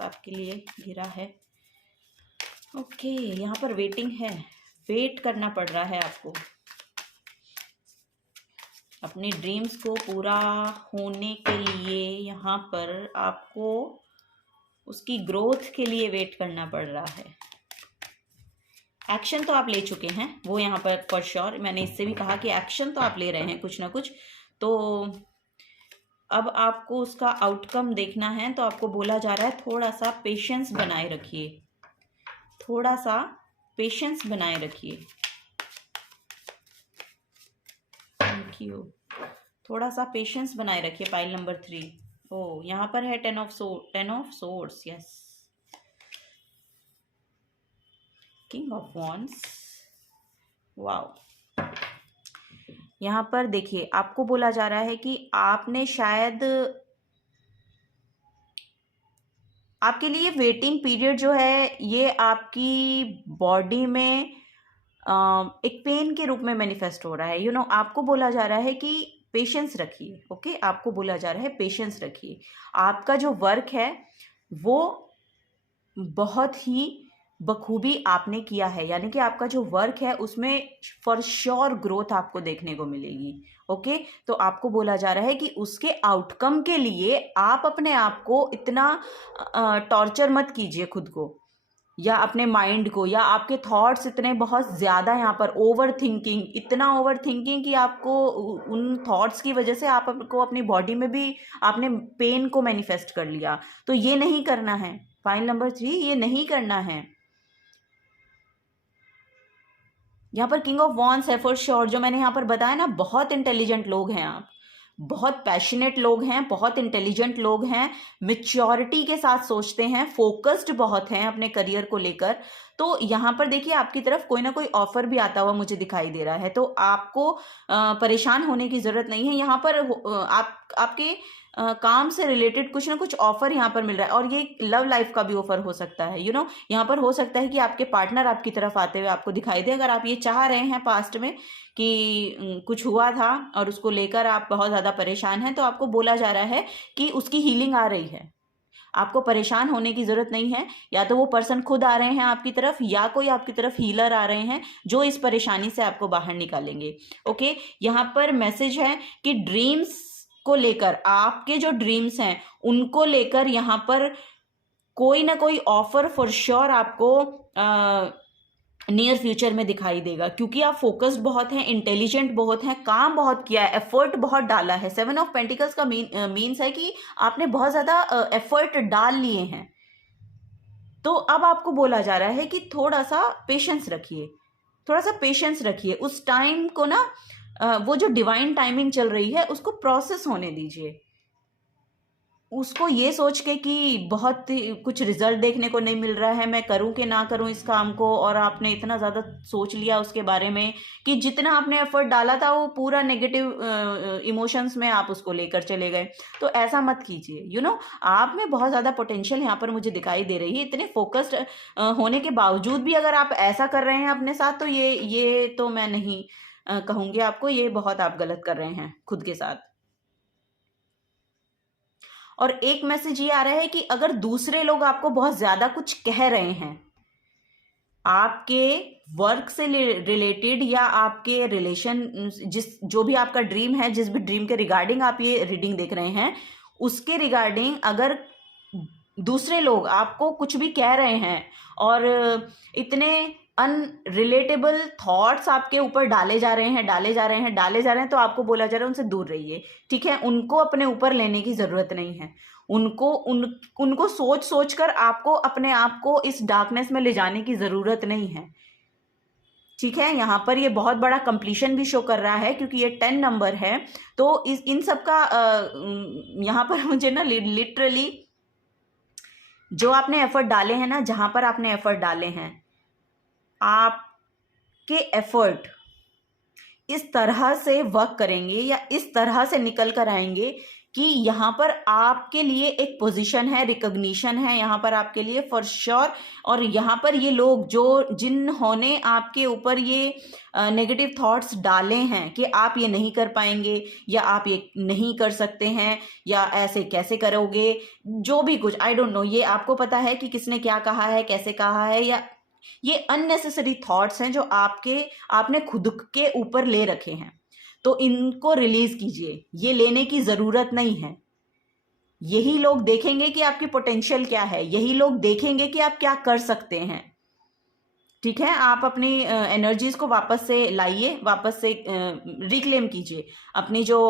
आपके लिए गिरा है। ओके, यहाँ पर वेटिंग है, वेट करना पड़ रहा है आपको अपने ड्रीम्स को पूरा होने के लिए, यहाँ पर आपको उसकी ग्रोथ के लिए वेट करना पड़ रहा है। एक्शन तो आप ले चुके हैं, वो यहाँ पर फॉर श्योर, मैंने इससे भी कहा कि एक्शन तो आप ले रहे हैं कुछ ना कुछ, तो अब आपको उसका आउटकम देखना है। तो आपको बोला जा रहा है थोड़ा सा पेशेंस बनाए रखिए, थोड़ा सा पेशेंस बनाए रखिए, थैंक यू, थोड़ा सा पेशेंस बनाए रखिए पाइल नंबर 3। ओ यहाँ पर है 10 of swords, yes, king of wands, wow. यहाँ पर देखिए आपको बोला जा रहा है कि आपने शायद, आपके लिए वेटिंग पीरियड जो है ये आपकी बॉडी में एक पेन के रूप में मैनिफेस्ट हो रहा है, यू नो। आपको बोला जा रहा है कि पेशेंस रखिए, ओके, आपको बोला जा रहा है पेशेंस रखिए। आपका जो वर्क है वो बहुत ही बखूबी आपने किया है, यानी कि आपका जो वर्क है उसमें फॉर श्योर ग्रोथ आपको देखने को मिलेगी, ओके। तो आपको बोला जा रहा है कि उसके आउटकम के लिए आप अपने आप को इतना टॉर्चर मत कीजिए खुद को या अपने माइंड को, या आपके थॉट्स इतने बहुत ज़्यादा यहाँ पर ओवर थिंकिंग, इतना ओवर थिंकिंग कि आपको उन थॉट्स की वजह से आपको अपनी बॉडी में भी आपने पेन को मैनिफेस्ट कर लिया। तो ये नहीं करना है फाइल नंबर 3, ये नहीं करना है। यहाँ पर किंग ऑफ वॉन्ड्स है फॉर श्योर, जो मैंने यहाँ पर बताया ना, बहुत इंटेलिजेंट लोग हैं आप, बहुत पैशनेट लोग हैं, बहुत इंटेलिजेंट लोग हैं, मैच्योरिटी के साथ सोचते हैं, फोकस्ड बहुत हैं अपने करियर को लेकर। तो यहाँ पर देखिए आपकी तरफ कोई ना कोई ऑफर भी आता हुआ मुझे दिखाई दे रहा है, तो आपको परेशान होने की ज़रूरत नहीं है। यहाँ पर आपके काम से रिलेटेड कुछ ना कुछ ऑफर यहाँ पर मिल रहा है, और ये लव लाइफ का भी ऑफर हो सकता है, यू नो। यहाँ पर हो सकता है कि आपके पार्टनर आपकी तरफ आते हुए आपको दिखाई दे, अगर आप ये चाह रहे हैं पास्ट में कि कुछ हुआ था और उसको लेकर आप बहुत ज़्यादा परेशान हैं, तो आपको बोला जा रहा है कि उसकी हीलिंग आ रही है, आपको परेशान होने की ज़रूरत नहीं है। या तो वो पर्सन खुद आ रहे हैं आपकी तरफ, या कोई आपकी तरफ हीलर आ रहे हैं जो इस परेशानी से आपको बाहर निकालेंगे, ओके। यहाँ पर मैसेज है कि ड्रीम्स को लेकर, आपके जो ड्रीम्स हैं उनको लेकर यहाँ पर कोई ना कोई ऑफर फॉर श्योर आपको नियर फ्यूचर में दिखाई देगा, क्योंकि आप फोकस्ड बहुत हैं, इंटेलिजेंट बहुत हैं, काम बहुत किया है, एफर्ट बहुत डाला है। 7 ऑफ पेंटिकल्स का मीन्स है कि आपने बहुत ज़्यादा एफर्ट डाल लिए हैं। तो अब आपको बोला जा रहा है कि थोड़ा सा पेशेंस रखिए, थोड़ा सा पेशेंस रखिए, उस टाइम को ना वो जो डिवाइन टाइमिंग चल रही है उसको प्रोसेस होने दीजिए। उसको ये सोच के कि बहुत कुछ रिजल्ट देखने को नहीं मिल रहा है, मैं करूं कि ना करूं इस काम को, और आपने इतना ज़्यादा सोच लिया उसके बारे में कि जितना आपने एफर्ट डाला था वो पूरा नेगेटिव इमोशंस में आप उसको लेकर चले गए। तो ऐसा मत कीजिए। आप में बहुत ज़्यादा पोटेंशियल यहाँ पर मुझे दिखाई दे रही है। इतने फोकस्ड होने के बावजूद भी अगर आप ऐसा कर रहे हैं अपने साथ, तो ये तो मैं नहीं कहूँगी आपको, ये बहुत आप गलत कर रहे हैं खुद के साथ। और एक मैसेज ये आ रहा है कि अगर दूसरे लोग आपको बहुत ज्यादा कुछ कह रहे हैं आपके वर्क से रिलेटेड या आपके रिलेशन, जो भी आपका ड्रीम है, जिस भी ड्रीम के रिगार्डिंग आप ये रीडिंग देख रहे हैं, उसके रिगार्डिंग अगर दूसरे लोग आपको कुछ भी कह रहे हैं और इतने अनरिलेटेबल थॉट्स आपके ऊपर डाले जा रहे हैं, तो आपको बोला जा रहा है उनसे दूर रहिए। ठीक है, उनको अपने ऊपर लेने की जरूरत नहीं है। उनको सोच सोच कर आपको अपने आप को इस डार्कनेस में ले जाने की जरूरत नहीं है। ठीक है, यहाँ पर ये बहुत बड़ा कंप्लीशन भी शो कर रहा है, क्योंकि ये 10 नंबर है। तो इन सब का यहाँ पर मुझे ना लिटरली जो आपने एफर्ट डाले हैं ना, जहां पर आपने एफर्ट डाले हैं, आपके एफर्ट इस तरह से वर्क करेंगे या इस तरह से निकल कर आएंगे कि यहाँ पर आपके लिए एक पोजीशन है, रिकॉग्निशन है यहाँ पर आपके लिए फॉर श्योर। और यहाँ पर ये लोग जिन्होंने आपके ऊपर ये नेगेटिव थॉट्स डाले हैं कि आप ये नहीं कर पाएंगे या आप ये नहीं कर सकते हैं या ऐसे कैसे करोगे, जो भी कुछ आई डोंट नो, ये आपको पता है कि किसने क्या कहा है, कैसे कहा है, या ये अननेसेसरी थॉट्स हैं जो आपने खुद के ऊपर ले रखे हैं। तो इनको रिलीज कीजिए, ये लेने की जरूरत नहीं है। यही लोग देखेंगे कि आपकी पोटेंशियल क्या है, यही लोग देखेंगे कि आप क्या कर सकते हैं। ठीक है, आप अपनी एनर्जीज को वापस से लाइए, वापस से रिक्लेम कीजिए। अपनी जो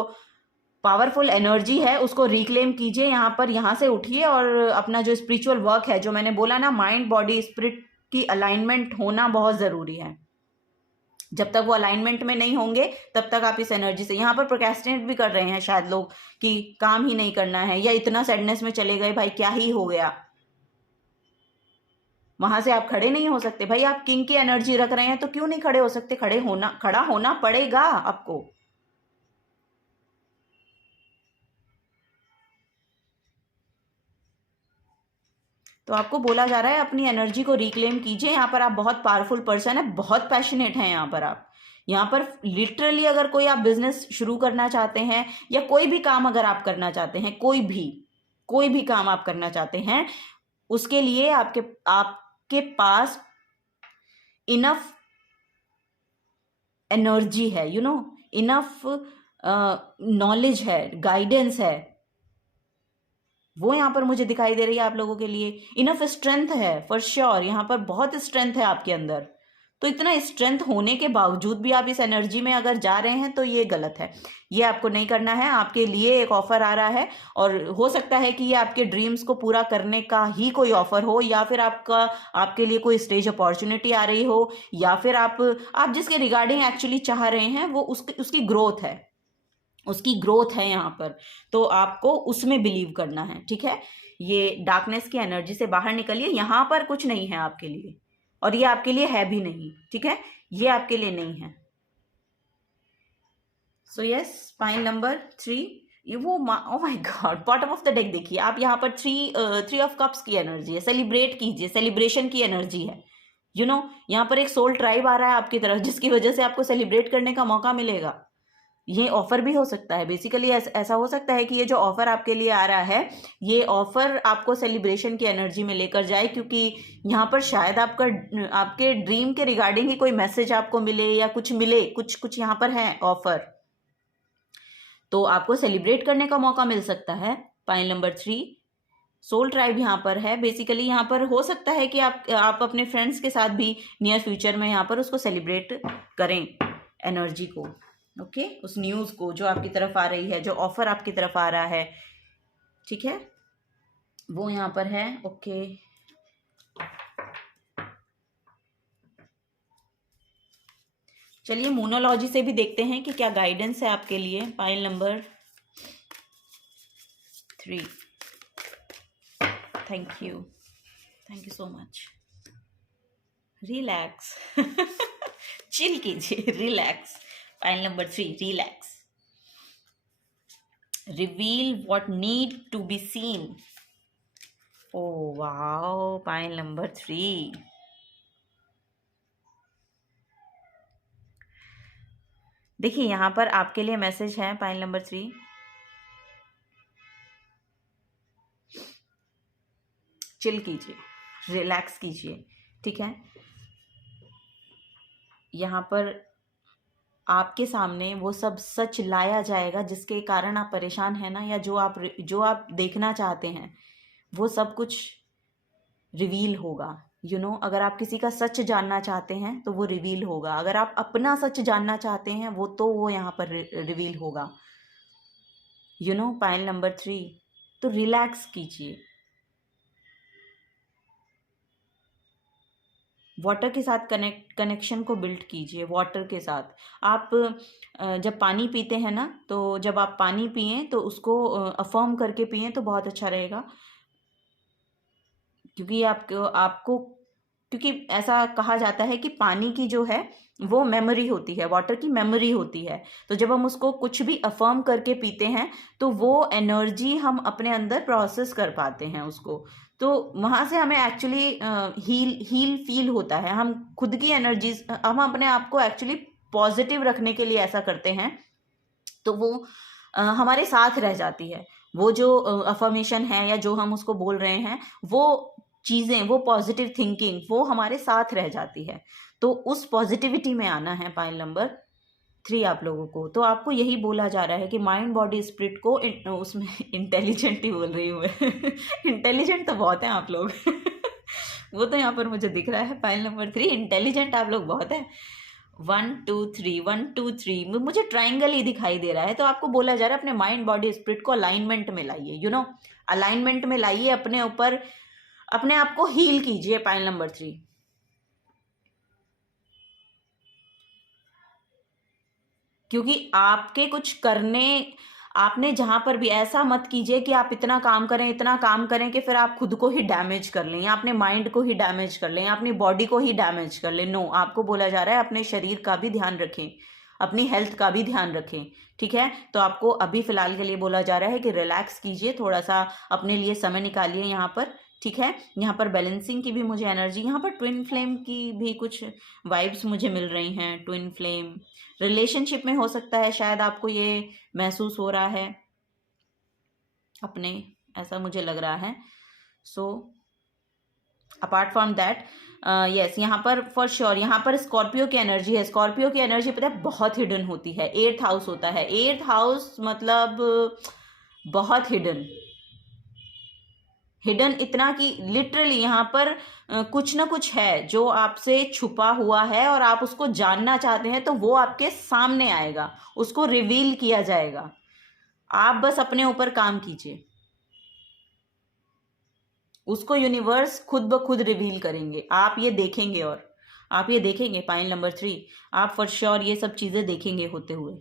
पावरफुल एनर्जी है उसको रिक्लेम कीजिए। यहाँ से उठिए और अपना जो स्पिरिचुअल वर्क है, जो मैंने बोला ना, माइंड बॉडी स्पिरिट की अलाइनमेंट होना बहुत जरूरी है। जब तक वो अलाइनमेंट में नहीं होंगे तब तक आप इस एनर्जी से, यहाँ पर प्रोक्रेस्टिनेट भी कर रहे हैं शायद लोग कि काम ही नहीं करना है, या इतना सैडनेस में चले गए, भाई क्या ही हो गया, वहां से आप खड़े नहीं हो सकते। भाई आप किंग की एनर्जी रख रहे हैं तो क्यों नहीं खड़े हो सकते? खड़ा होना पड़ेगा आपको। तो आपको बोला जा रहा है अपनी एनर्जी को रिक्लेम कीजिए। यहाँ पर आप बहुत पावरफुल पर्सन है, बहुत पैशनेट हैं। यहाँ पर लिटरली अगर कोई आप बिजनेस शुरू करना चाहते हैं या कोई भी काम अगर आप करना चाहते हैं, कोई भी काम आप करना चाहते हैं, उसके लिए आपके पास इनफ एनर्जी है, इनफ नॉलेज है, गाइडेंस है, वो यहाँ पर मुझे दिखाई दे रही है आप लोगों के लिए। इनफ स्ट्रेंथ है फॉर श्योर, यहाँ पर बहुत स्ट्रेंथ है आपके अंदर। तो इतना स्ट्रेंथ होने के बावजूद भी आप इस एनर्जी में अगर जा रहे हैं तो ये गलत है, ये आपको नहीं करना है। आपके लिए एक ऑफर आ रहा है और हो सकता है कि ये आपके ड्रीम्स को पूरा करने का ही कोई ऑफर हो, या फिर आपके लिए कोई स्टेज अपॉर्चुनिटी आ रही हो, या फिर आप जिसके रिगार्डिंग एक्चुअली चाह रहे हैं वो उसकी ग्रोथ है यहाँ पर। तो आपको उसमें बिलीव करना है। ठीक है, ये डार्कनेस की एनर्जी से बाहर निकलिए। यहाँ पर कुछ नहीं है आपके लिए, और ये आपके लिए है भी नहीं। ठीक है, ये आपके लिए नहीं है। So yes, pile number 3, oh my God, bottom of the deck देखिए आप। यहाँ पर 3 ऑफ कप्स की एनर्जी है। सेलिब्रेट कीजिए, सेलिब्रेशन की एनर्जी है। यहाँ पर एक सोल ट्राइब आ रहा है आपकी तरफ, जिसकी वजह से आपको सेलिब्रेट करने का मौका मिलेगा। ये ऑफर भी हो सकता है, बेसिकली ऐसा हो सकता है कि ये जो ऑफर आपके लिए आ रहा है, ये ऑफर आपको सेलिब्रेशन की एनर्जी में लेकर जाए, क्योंकि यहाँ पर शायद आपके ड्रीम के रिगार्डिंग ही कोई मैसेज आपको मिले या कुछ मिले, कुछ यहाँ पर है ऑफर, तो आपको सेलिब्रेट करने का मौका मिल सकता है। Pile number 3। सोल ट्राइब यहाँ पर है। बेसिकली यहाँ पर हो सकता है कि आप अपने फ्रेंड्स के साथ भी नियर फ्यूचर में यहाँ पर उसको सेलिब्रेट करें, एनर्जी को, ओके, उस न्यूज़ को जो आपकी तरफ आ रही है, जो ऑफर आपकी तरफ आ रहा है, ठीक है, वो यहाँ पर है, ओके। चलिए मोनोलॉजी से भी देखते हैं कि क्या गाइडेंस है आपके लिए। Pile number 3। Thank you so much. Relax chill कीजिए, relax. Pile number 3, relax. Reveal what need to be seen. Oh wow, pile number 3। देखिए यहाँ पर आपके लिए मैसेज है पाइल नंबर 3। चिल कीजिए, रिलैक्स कीजिए, ठीक है। यहाँ पर आपके सामने वो सब सच लाया जाएगा जिसके कारण आप परेशान हैं ना, या जो आप देखना चाहते हैं, वो सब कुछ रिवील होगा। अगर आप किसी का सच जानना चाहते हैं तो वो रिवील होगा। अगर आप अपना सच जानना चाहते हैं वो यहाँ पर रिवील होगा। Pile number 3। तो रिलैक्स कीजिए, वाटर के साथ कनेक्शन को बिल्ड कीजिए। वाटर के साथ आप जब पानी पीते हैं ना, तो जब आप पानी पिएं तो उसको अफर्म करके पिएं तो बहुत अच्छा रहेगा। क्योंकि आपको क्योंकि ऐसा कहा जाता है कि पानी की जो है वो मेमोरी होती है, वाटर की मेमोरी होती है। तो जब हम उसको कुछ भी अफर्म करके पीते हैं तो वो एनर्जी हम अपने अंदर प्रोसेस कर पाते हैं उसको। तो वहाँ से हमें एक्चुअली हील फील होता है। हम खुद की एनर्जीज, हम अपने आप को एक्चुअली पॉजिटिव रखने के लिए ऐसा करते हैं, तो वो हमारे साथ रह जाती है। वो जो अफर्मेशन है या जो हम उसको बोल रहे हैं, वो चीज़ें, वो पॉजिटिव थिंकिंग, वो हमारे साथ रह जाती है। तो उस पॉजिटिविटी में आना है पाइल नंबर 3 आप लोगों को। तो आपको यही बोला जा रहा है कि माइंड बॉडी स्पिरिट को उसमें इंटेलिजेंट ही बोल रही हूँ मैं इंटेलिजेंट तो बहुत हैं आप लोग वो तो यहाँ पर मुझे दिख रहा है। पाइल नंबर 3, इंटेलिजेंट आप लोग बहुत है। 1 2 3 1 2 3 मुझे ट्राइंगल ही दिखाई दे रहा है। तो आपको बोला जा रहा है अपने माइंड बॉडी स्पिरिट को अलाइनमेंट में लाइए, अलाइनमेंट में लाइए, अपने ऊपर अपने आप को हील कीजिए। पाइल नंबर 3, क्योंकि आपके कुछ करने, आपने जहां पर भी ऐसा मत कीजिए कि आप इतना काम करें कि फिर आप खुद को ही डैमेज कर लें, या अपने माइंड को ही डैमेज कर लें, या अपनी बॉडी को ही डैमेज कर लें। नो, आपको बोला जा रहा है अपने शरीर का भी ध्यान रखें, अपनी हेल्थ का भी ध्यान रखें, ठीक है। तो आपको अभी फिलहाल के लिए बोला जा रहा है कि रिलैक्स कीजिए, थोड़ा सा अपने लिए समय निकालिए यहाँ पर, ठीक है। यहाँ पर बैलेंसिंग की भी मुझे एनर्जी, यहाँ पर ट्विन फ्लेम की भी कुछ वाइब्स मुझे मिल रही हैं। ट्विन फ्लेम रिलेशनशिप में हो सकता है, शायद आपको ये महसूस हो रहा है अपने, ऐसा मुझे लग रहा है। So apart from that, yes, यहाँ पर फॉर श्योर यहाँ पर स्कॉर्पियो की एनर्जी है। स्कॉर्पियो की एनर्जी पता है बहुत हिडन होती है। 8th हाउस होता है, 8th हाउस मतलब बहुत हिडन इतना कि लिटरली यहाँ पर कुछ ना कुछ है जो आपसे छुपा हुआ है और आप उसको जानना चाहते हैं, तो वो आपके सामने आएगा, उसको रिवील किया जाएगा। आप बस अपने ऊपर काम कीजिए, उसको यूनिवर्स खुद ब खुद रिवील करेंगे। आप ये देखेंगे, और आप ये देखेंगे पाइल नंबर 3, आप फॉर श्योर ये सब चीज़ें देखेंगे होते हुए।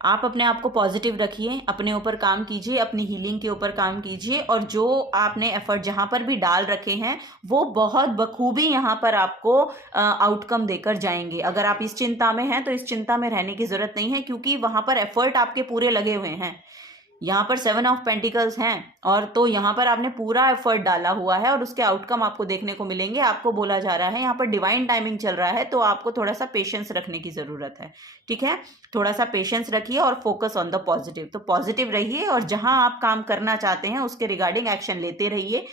आप अपने आप को पॉजिटिव रखिए, अपने ऊपर काम कीजिए, अपनी हीलिंग के ऊपर काम कीजिए, और जो आपने एफर्ट जहां पर भी डाल रखे हैं वो बहुत बखूबी यहां पर आपको आउटकम देकर जाएंगे। अगर आप इस चिंता में हैं तो इस चिंता में रहने की जरूरत नहीं है, क्योंकि वहां पर एफर्ट आपके पूरे लगे हुए हैं। यहाँ पर 7 ऑफ पेंटिकल्स हैं, और तो यहाँ पर आपने पूरा एफर्ट डाला हुआ है और उसके आउटकम आपको देखने को मिलेंगे। आपको बोला जा रहा है यहाँ पर डिवाइन टाइमिंग चल रहा है, तो आपको थोड़ा सा पेशेंस रखने की जरूरत है, ठीक है। थोड़ा सा पेशेंस रखिए और फोकस ऑन द पॉजिटिव। तो पॉजिटिव रहिए और जहां आप काम करना चाहते हैं उसके रिगार्डिंग एक्शन लेते रहिए।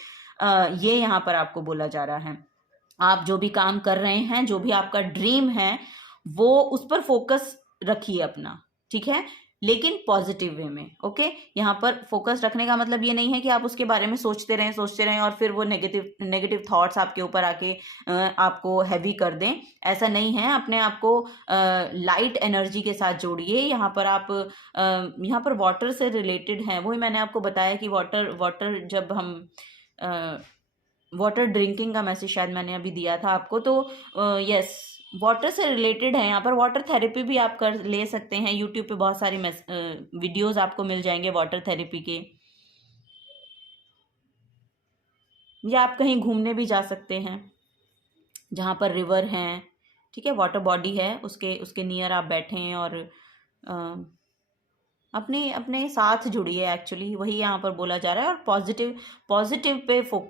ये यहाँ पर आपको बोला जा रहा है। आप जो भी काम कर रहे हैं, जो भी आपका ड्रीम है, वो उस पर फोकस रखिए अपना, ठीक है। लेकिन पॉजिटिव वे में। ओके, यहाँ पर फोकस रखने का मतलब ये नहीं है कि आप उसके बारे में सोचते रहें और फिर वो नेगेटिव थॉट्स आपके ऊपर आके आपको हैवी कर दें। ऐसा नहीं है। अपने आप को लाइट एनर्जी के साथ जोड़िए। यहाँ पर आप यहाँ पर वाटर से रिलेटेड हैं, वही मैंने आपको बताया कि वाटर जब हम वाटर ड्रिंकिंग का मैसेज शायद मैंने अभी दिया था आपको, तो यस, वाटर से रिलेटेड है। यहाँ पर वाटर थेरेपी भी आप कर ले सकते हैं। यूट्यूब पे बहुत सारी वीडियोस आपको मिल जाएंगे वाटर थेरेपी के, या आप कहीं घूमने भी जा सकते हैं जहाँ पर रिवर हैं, ठीक है, वाटर बॉडी है, उसके उसके नियर आप बैठें और अपने अपने साथ जुड़िए। एक्चुअली वही यहाँ पर बोला जा रहा है। और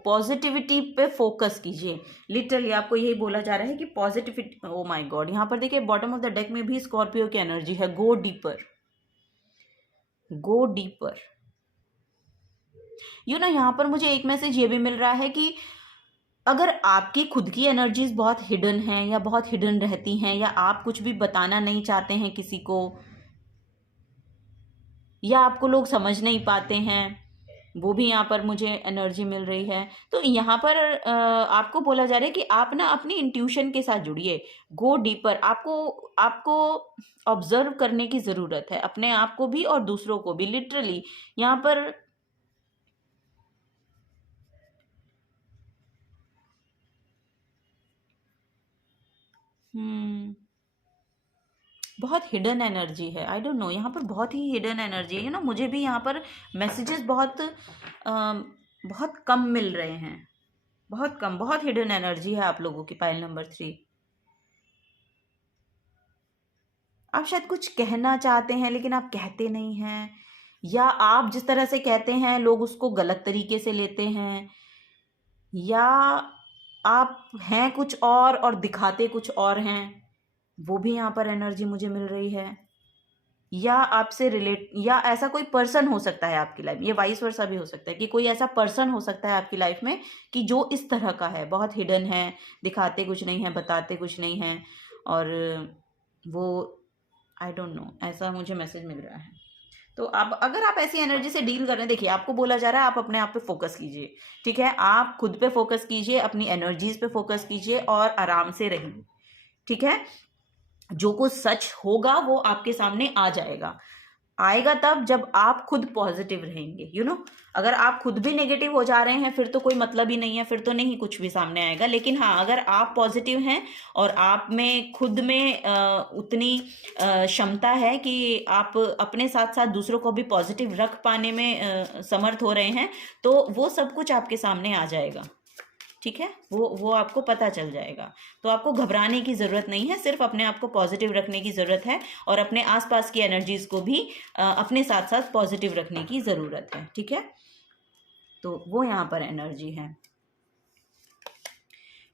पॉजिटिविटी पे फोकस कीजिए। लिटरली आपको यही बोला जा रहा है कि पॉजिटिविटी। ओ माय गॉड, यहाँ पर देखिए बॉटम ऑफ द डेक में भी स्कॉर्पियो की एनर्जी है। Go deeper, go deeper. यहाँ पर मुझे एक मैसेज ये भी मिल रहा है कि अगर आपकी खुद की एनर्जीज बहुत हिडन हैं या बहुत हिडन रहती हैं, या आप कुछ भी बताना नहीं चाहते हैं किसी को, या आपको लोग समझ नहीं पाते हैं, वो भी यहाँ पर मुझे एनर्जी मिल रही है। तो यहाँ पर आपको बोला जा रहा है कि आप ना अपनी इंट्यूशन के साथ जुड़िए। Go deeper. आपको ऑब्जर्व करने की ज़रूरत है, अपने आप को भी और दूसरों को भी। लिटरली यहाँ पर बहुत हिडन एनर्जी है। आई डोंट नो, यहाँ पर बहुत ही हिडन एनर्जी है। मुझे भी यहाँ पर मैसेजेस बहुत कम मिल रहे हैं, बहुत कम। बहुत हिडन एनर्जी है आप लोगों की पाइल नंबर 3। आप शायद कुछ कहना चाहते हैं लेकिन आप कहते नहीं हैं, या आप जिस तरह से कहते हैं लोग उसको गलत तरीके से लेते हैं, या आप हैं कुछ और दिखाते कुछ और हैं। वो भी यहाँ पर एनर्जी मुझे मिल रही है। या आपसे रिलेट, या ऐसा कोई पर्सन हो सकता है आपकी लाइफ में, ये वाइस वर्सा भी हो सकता है कि कोई ऐसा पर्सन हो सकता है आपकी लाइफ में कि जो इस तरह का है, बहुत हिडन है, दिखाते कुछ नहीं है, बताते कुछ नहीं है, और वो आई डोंट नो, ऐसा मुझे मैसेज मिल रहा है। तो आप, अगर आप ऐसी एनर्जी से डील कर रहे हैं, देखिए आपको बोला जा रहा है आप अपने आप पे फोकस कीजिए, ठीक है। आप खुद पे फोकस कीजिए, अपनी एनर्जीज पे फोकस कीजिए और आराम से रहिए, ठीक है। जो कुछ सच होगा वो आपके सामने आ जाएगा। आएगा तब जब आप खुद पॉजिटिव रहेंगे। अगर आप खुद भी नेगेटिव हो जा रहे हैं फिर तो कोई मतलब ही नहीं है, फिर तो नहीं कुछ भी सामने आएगा। लेकिन हाँ, अगर आप पॉजिटिव हैं और आप में खुद में उतनी क्षमता है कि आप अपने साथ साथ दूसरों को भी पॉजिटिव रख पाने में समर्थ हो रहे हैं, तो वो सब कुछ आपके सामने आ जाएगा, ठीक है। वो आपको पता चल जाएगा। तो आपको घबराने की ज़रूरत नहीं है, सिर्फ अपने आप को पॉजिटिव रखने की ज़रूरत है और अपने आसपास की एनर्जीज को भी अपने साथ साथ पॉजिटिव रखने की ज़रूरत है, ठीक है। तो वो यहाँ पर एनर्जी है।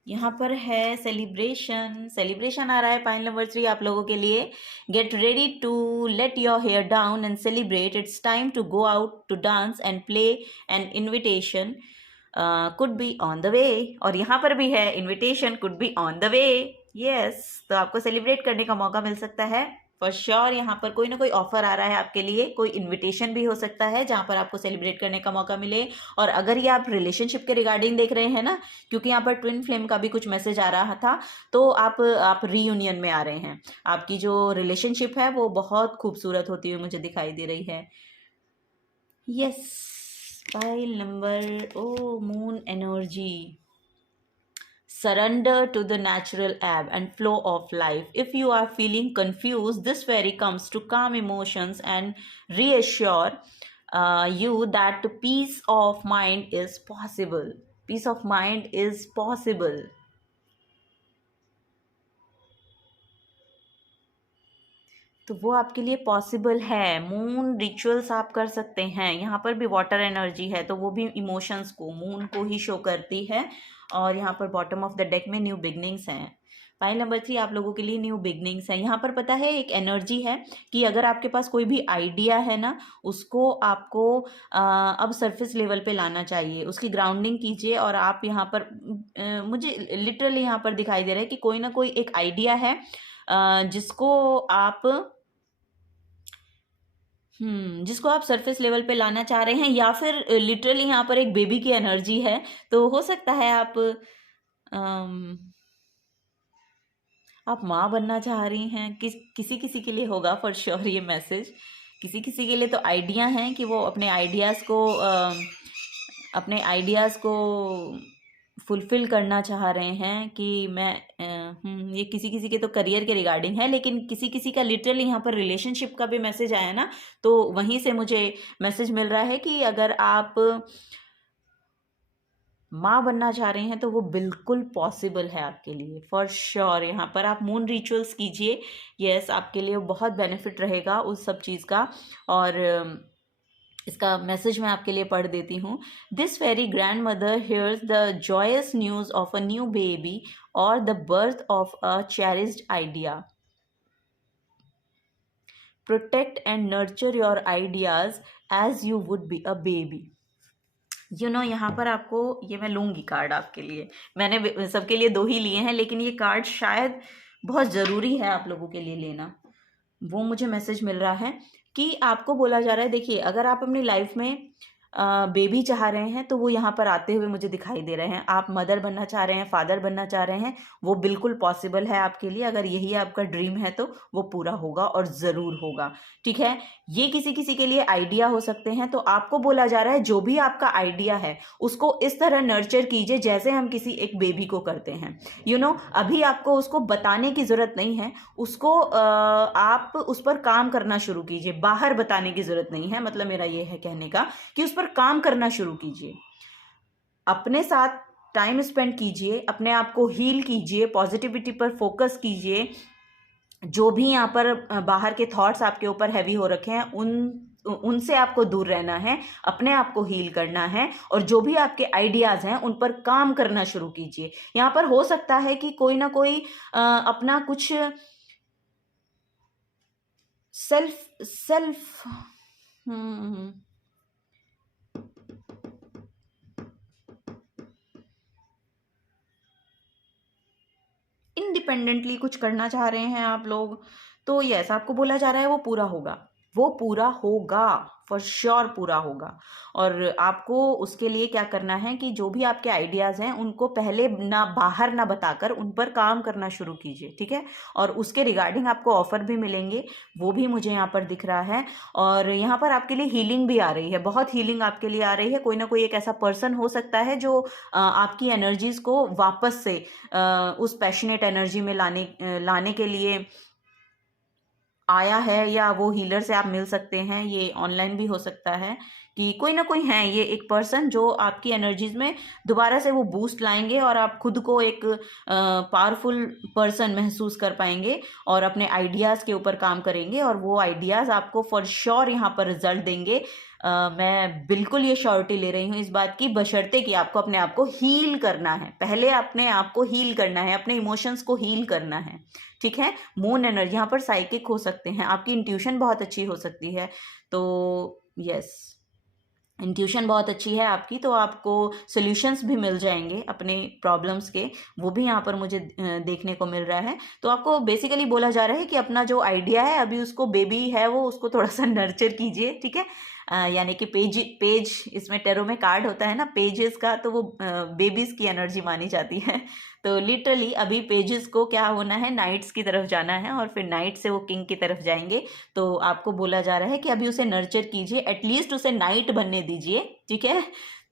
यहाँ पर है सेलिब्रेशन आ रहा है पाइल नंबर 3 आप लोगों के लिए। Get ready to let your hair down and celebrate. It's time to go out to dance and play. An invitation could be on the way. और यहाँ पर भी है invitation could be on the way. Yes, तो आपको celebrate करने का मौका मिल सकता है फॉर श्योर। यहाँ पर कोई ना कोई ऑफर आ रहा है आपके लिए, कोई इन्विटेशन भी हो सकता है जहाँ पर आपको सेलिब्रेट करने का मौका मिले। और अगर ये आप रिलेशनशिप के रिगार्डिंग देख रहे हैं ना, क्योंकि यहाँ पर ट्विन फ्लेम का भी कुछ मैसेज आ रहा था, तो आप रीयूनियन में आ रहे हैं। आपकी जो रिलेशनशिप है वो बहुत खूबसूरत होती हुई मुझे दिखाई दे रही है। Yes, pile number moon energy. Surrender to the natural ebb and flow of life. If you are feeling confused, this fairy comes to calm emotions and reassure you that peace of mind is possible. Peace of mind is possible. तो वो आपके लिए possible है। Moon rituals आप कर सकते हैं। यहाँ पर भी वाटर एनर्जी है, तो वो भी इमोशंस को, मून को ही शो करती है। और यहाँ पर बॉटम ऑफ द डेक में न्यू बिगनिंग्स हैं। पाइल नंबर 3 आप लोगों के लिए न्यू बिगनिंग्स हैं। यहाँ पर पता है एक एनर्जी है कि अगर आपके पास कोई भी आइडिया है ना, उसको आपको अब सरफेस लेवल पे लाना चाहिए, उसकी ग्राउंडिंग कीजिए। और आप यहाँ पर मुझे लिटरली यहाँ पर दिखाई दे रहा है कि कोई ना कोई एक आइडिया है जिसको आप जिसको आप सरफेस लेवल पे लाना चाह रहे हैं, या फिर लिटरली यहाँ पर एक बेबी की एनर्जी है, तो हो सकता है आप माँ बनना चाह रही हैं। किसी किसी के लिए होगा फॉर श्योर ये मैसेज। किसी किसी के लिए तो आइडिया हैं कि वो अपने आइडियाज़ को फुलफिल करना चाह रहे हैं कि ये किसी किसी के तो करियर के रिगार्डिंग है, लेकिन किसी किसी का लिटरली यहाँ पर रिलेशनशिप का भी मैसेज आया ना, तो वहीं से मुझे मैसेज मिल रहा है कि अगर आप माँ बनना चाह रहे हैं तो वो बिल्कुल पॉसिबल है आपके लिए फॉर श्योर। यहाँ पर आप मून रिचुअल्स कीजिए, यस, आपके लिए बहुत बेनिफिट रहेगा उस सब चीज़ का। और इसका मैसेज मैं आपके लिए पढ़ देती हूँ। This fairy grandmother hears the joyous news of a new baby और the birth of a cherished idea. Protect and nurture your ideas as you would be a baby. यहाँ पर आपको, ये मैं लूँगी कार्ड आपके लिए, मैंने सबके लिए 2 ही लिए हैं, लेकिन ये कार्ड शायद बहुत ज़रूरी है आप लोगों के लिए लेना। वो मुझे मैसेज मिल रहा है कि आपको बोला जा रहा है, देखिए अगर आप अपनी लाइफ में बेबी चाह रहे हैं तो वो यहाँ पर आते हुए मुझे दिखाई दे रहे हैं। आप मदर बनना चाह रहे हैं, फादर बनना चाह रहे हैं, वो बिल्कुल पॉसिबल है आपके लिए। अगर यही आपका ड्रीम है तो वो पूरा होगा और ज़रूर होगा, ठीक है। ये किसी किसी के लिए आइडिया हो सकते हैं, तो आपको बोला जा रहा है जो भी आपका आइडिया है उसको इस तरह नर्चर कीजिए जैसे हम किसी एक बेबी को करते हैं। अभी आपको उसको बताने की ज़रूरत नहीं है, उसको आप उस पर काम करना शुरू कीजिए, बाहर बताने की ज़रूरत नहीं है। मतलब मेरा ये है कहने का कि उस पर काम करना शुरू कीजिए, अपने साथ टाइम स्पेंड कीजिए, अपने आप को हील कीजिए, पॉजिटिविटी पर फोकस कीजिए। जो भी यहाँ पर बाहर के थॉट्स आपके ऊपर हैवी हो रखे हैं उनसे आपको दूर रहना है, अपने आप को हील करना है, और जो भी आपके आइडियाज़ हैं उन पर काम करना शुरू कीजिए। यहाँ पर हो सकता है कि कोई ना कोई अपना कुछ सेल्फ इंडिपेंडेंटली कुछ करना चाह रहे हैं आप लोग, तो यस, आपको बोला जा रहा है वो पूरा होगा, वो पूरा होगा, फॉर श्योर पूरा होगा। और आपको उसके लिए क्या करना है कि जो भी आपके आइडियाज़ हैं उनको पहले ना बाहर ना बताकर उन पर काम करना शुरू कीजिए, ठीक है। और उसके रिगार्डिंग आपको ऑफर भी मिलेंगे, वो भी मुझे यहाँ पर दिख रहा है। और यहाँ पर आपके लिए हीलिंग भी आ रही है, बहुत हीलिंग आपके लिए आ रही है। कोई ना कोई एक ऐसा पर्सन हो सकता है जो आपकी एनर्जीज को वापस से उस पैशनेट एनर्जी में लाने के लिए आया है, या वो हीलर से आप मिल सकते हैं। ये ऑनलाइन भी हो सकता है कि कोई ना कोई है ये एक पर्सन जो आपकी एनर्जीज में दोबारा से वो बूस्ट लाएंगे और आप खुद को एक पावरफुल पर्सन महसूस कर पाएंगे और अपने आइडियाज़ के ऊपर काम करेंगे, और वो आइडियाज़ आपको फॉर श्योर यहाँ पर रिजल्ट देंगे। मैं बिल्कुल ये श्योरिटी ले रही हूँ इस बात की, बशर्ते कि आपको अपने आप को हील करना है। पहले अपने आप को हील करना है, अपने इमोशंस को हील करना है, ठीक है। मून एनर्जी, यहाँ पर साइकिक हो सकते हैं, आपकी इंट्यूशन बहुत अच्छी हो सकती है। तो यस, इंट्यूशन बहुत अच्छी है आपकी, तो आपको सॉल्यूशंस भी मिल जाएंगे अपने प्रॉब्लम्स के, वो भी यहाँ पर मुझे देखने को मिल रहा है। तो आपको बेसिकली बोला जा रहा है कि अपना जो आइडिया है, अभी उसको बेबी है वो, उसको थोड़ा सा नर्चर कीजिए, ठीक है। यानी कि पेज इसमें टेरो में कार्ड होता है ना पेजेस का, तो वो बेबीज की एनर्जी मानी जाती है। तो लिटरली अभी पेजेस को क्या होना है, नाइट्स की तरफ जाना है, और फिर नाइट से वो किंग की तरफ जाएंगे। तो आपको बोला जा रहा है कि अभी उसे नर्चर कीजिए, एटलीस्ट उसे नाइट बनने दीजिए, ठीक है।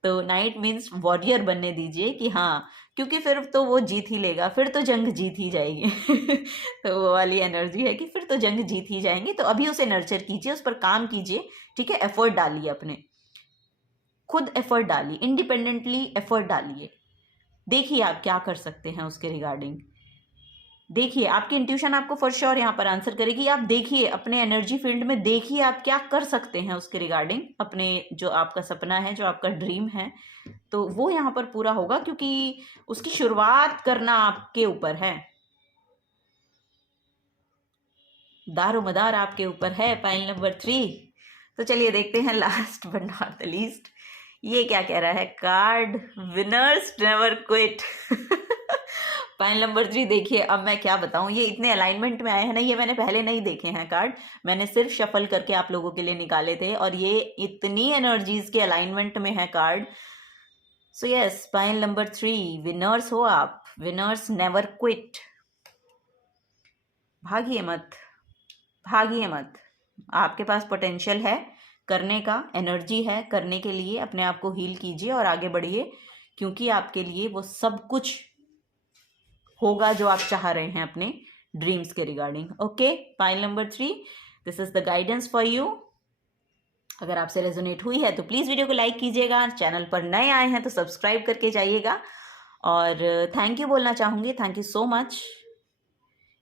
तो नाइट मीन्स वॉरियर बनने दीजिए कि हाँ, क्योंकि फिर तो वो जीत ही लेगा, फिर तो जंग जीत ही जाएगी। तो वो वाली एनर्जी है कि फिर तो जंग जीत ही जाएंगे। तो अभी उसे नर्चर कीजिए, उस पर काम कीजिए, ठीक है। एफर्ट डालिए, अपने खुद एफर्ट डालिए, इंडिपेंडेंटली एफर्ट डालिए। देखिए आप क्या कर सकते हैं उसके रिगार्डिंग। देखिए आपकी इंट्यूशन आपको फॉर श्योर यहाँ पर आंसर करेगी। आप देखिए अपने एनर्जी फील्ड में, देखिए आप क्या कर सकते हैं उसके रिगार्डिंग, अपने जो आपका सपना है, जो आपका ड्रीम है, तो वो यहाँ पर पूरा होगा, क्योंकि उसकी शुरुआत करना आपके ऊपर है, दारोमदार आपके ऊपर है। Pile number 3। तो चलिए देखते हैं last but not the least, ये क्या कह रहा है card, winners never quit. Pile number 3 देखिए, अब मैं क्या बताऊं, ये इतने अलाइनमेंट में आए हैं ना, ये मैंने पहले नहीं देखे हैं कार्ड, मैंने सिर्फ शफल करके आप लोगों के लिए निकाले थे और ये इतनी एनर्जीज के अलाइनमेंट में है card. So yes, pile number 3 winners हो आप, विनर्स नेवर क्विट। भागिए मत, भागिए मत, आपके पास पोटेंशियल है करने का, एनर्जी है करने के लिए, अपने आप को हील कीजिए और आगे बढ़िए, क्योंकि आपके लिए वो सब कुछ होगा जो आप चाह रहे हैं अपने ड्रीम्स के regarding. Okay, pile number 3, this is the guidance for you. अगर आपसे रेजोनेट हुई है तो प्लीज़ वीडियो को लाइक कीजिएगा, चैनल पर नए आए हैं तो सब्सक्राइब करके जाइएगा, और थैंक यू बोलना चाहूँगी, थैंक यू सो मच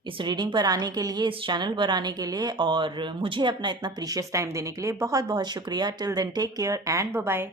इस रीडिंग पर आने के लिए, इस चैनल पर आने के लिए, और मुझे अपना इतना प्रीशियस टाइम देने के लिए बहुत बहुत शुक्रिया। Till then take care and bye bye.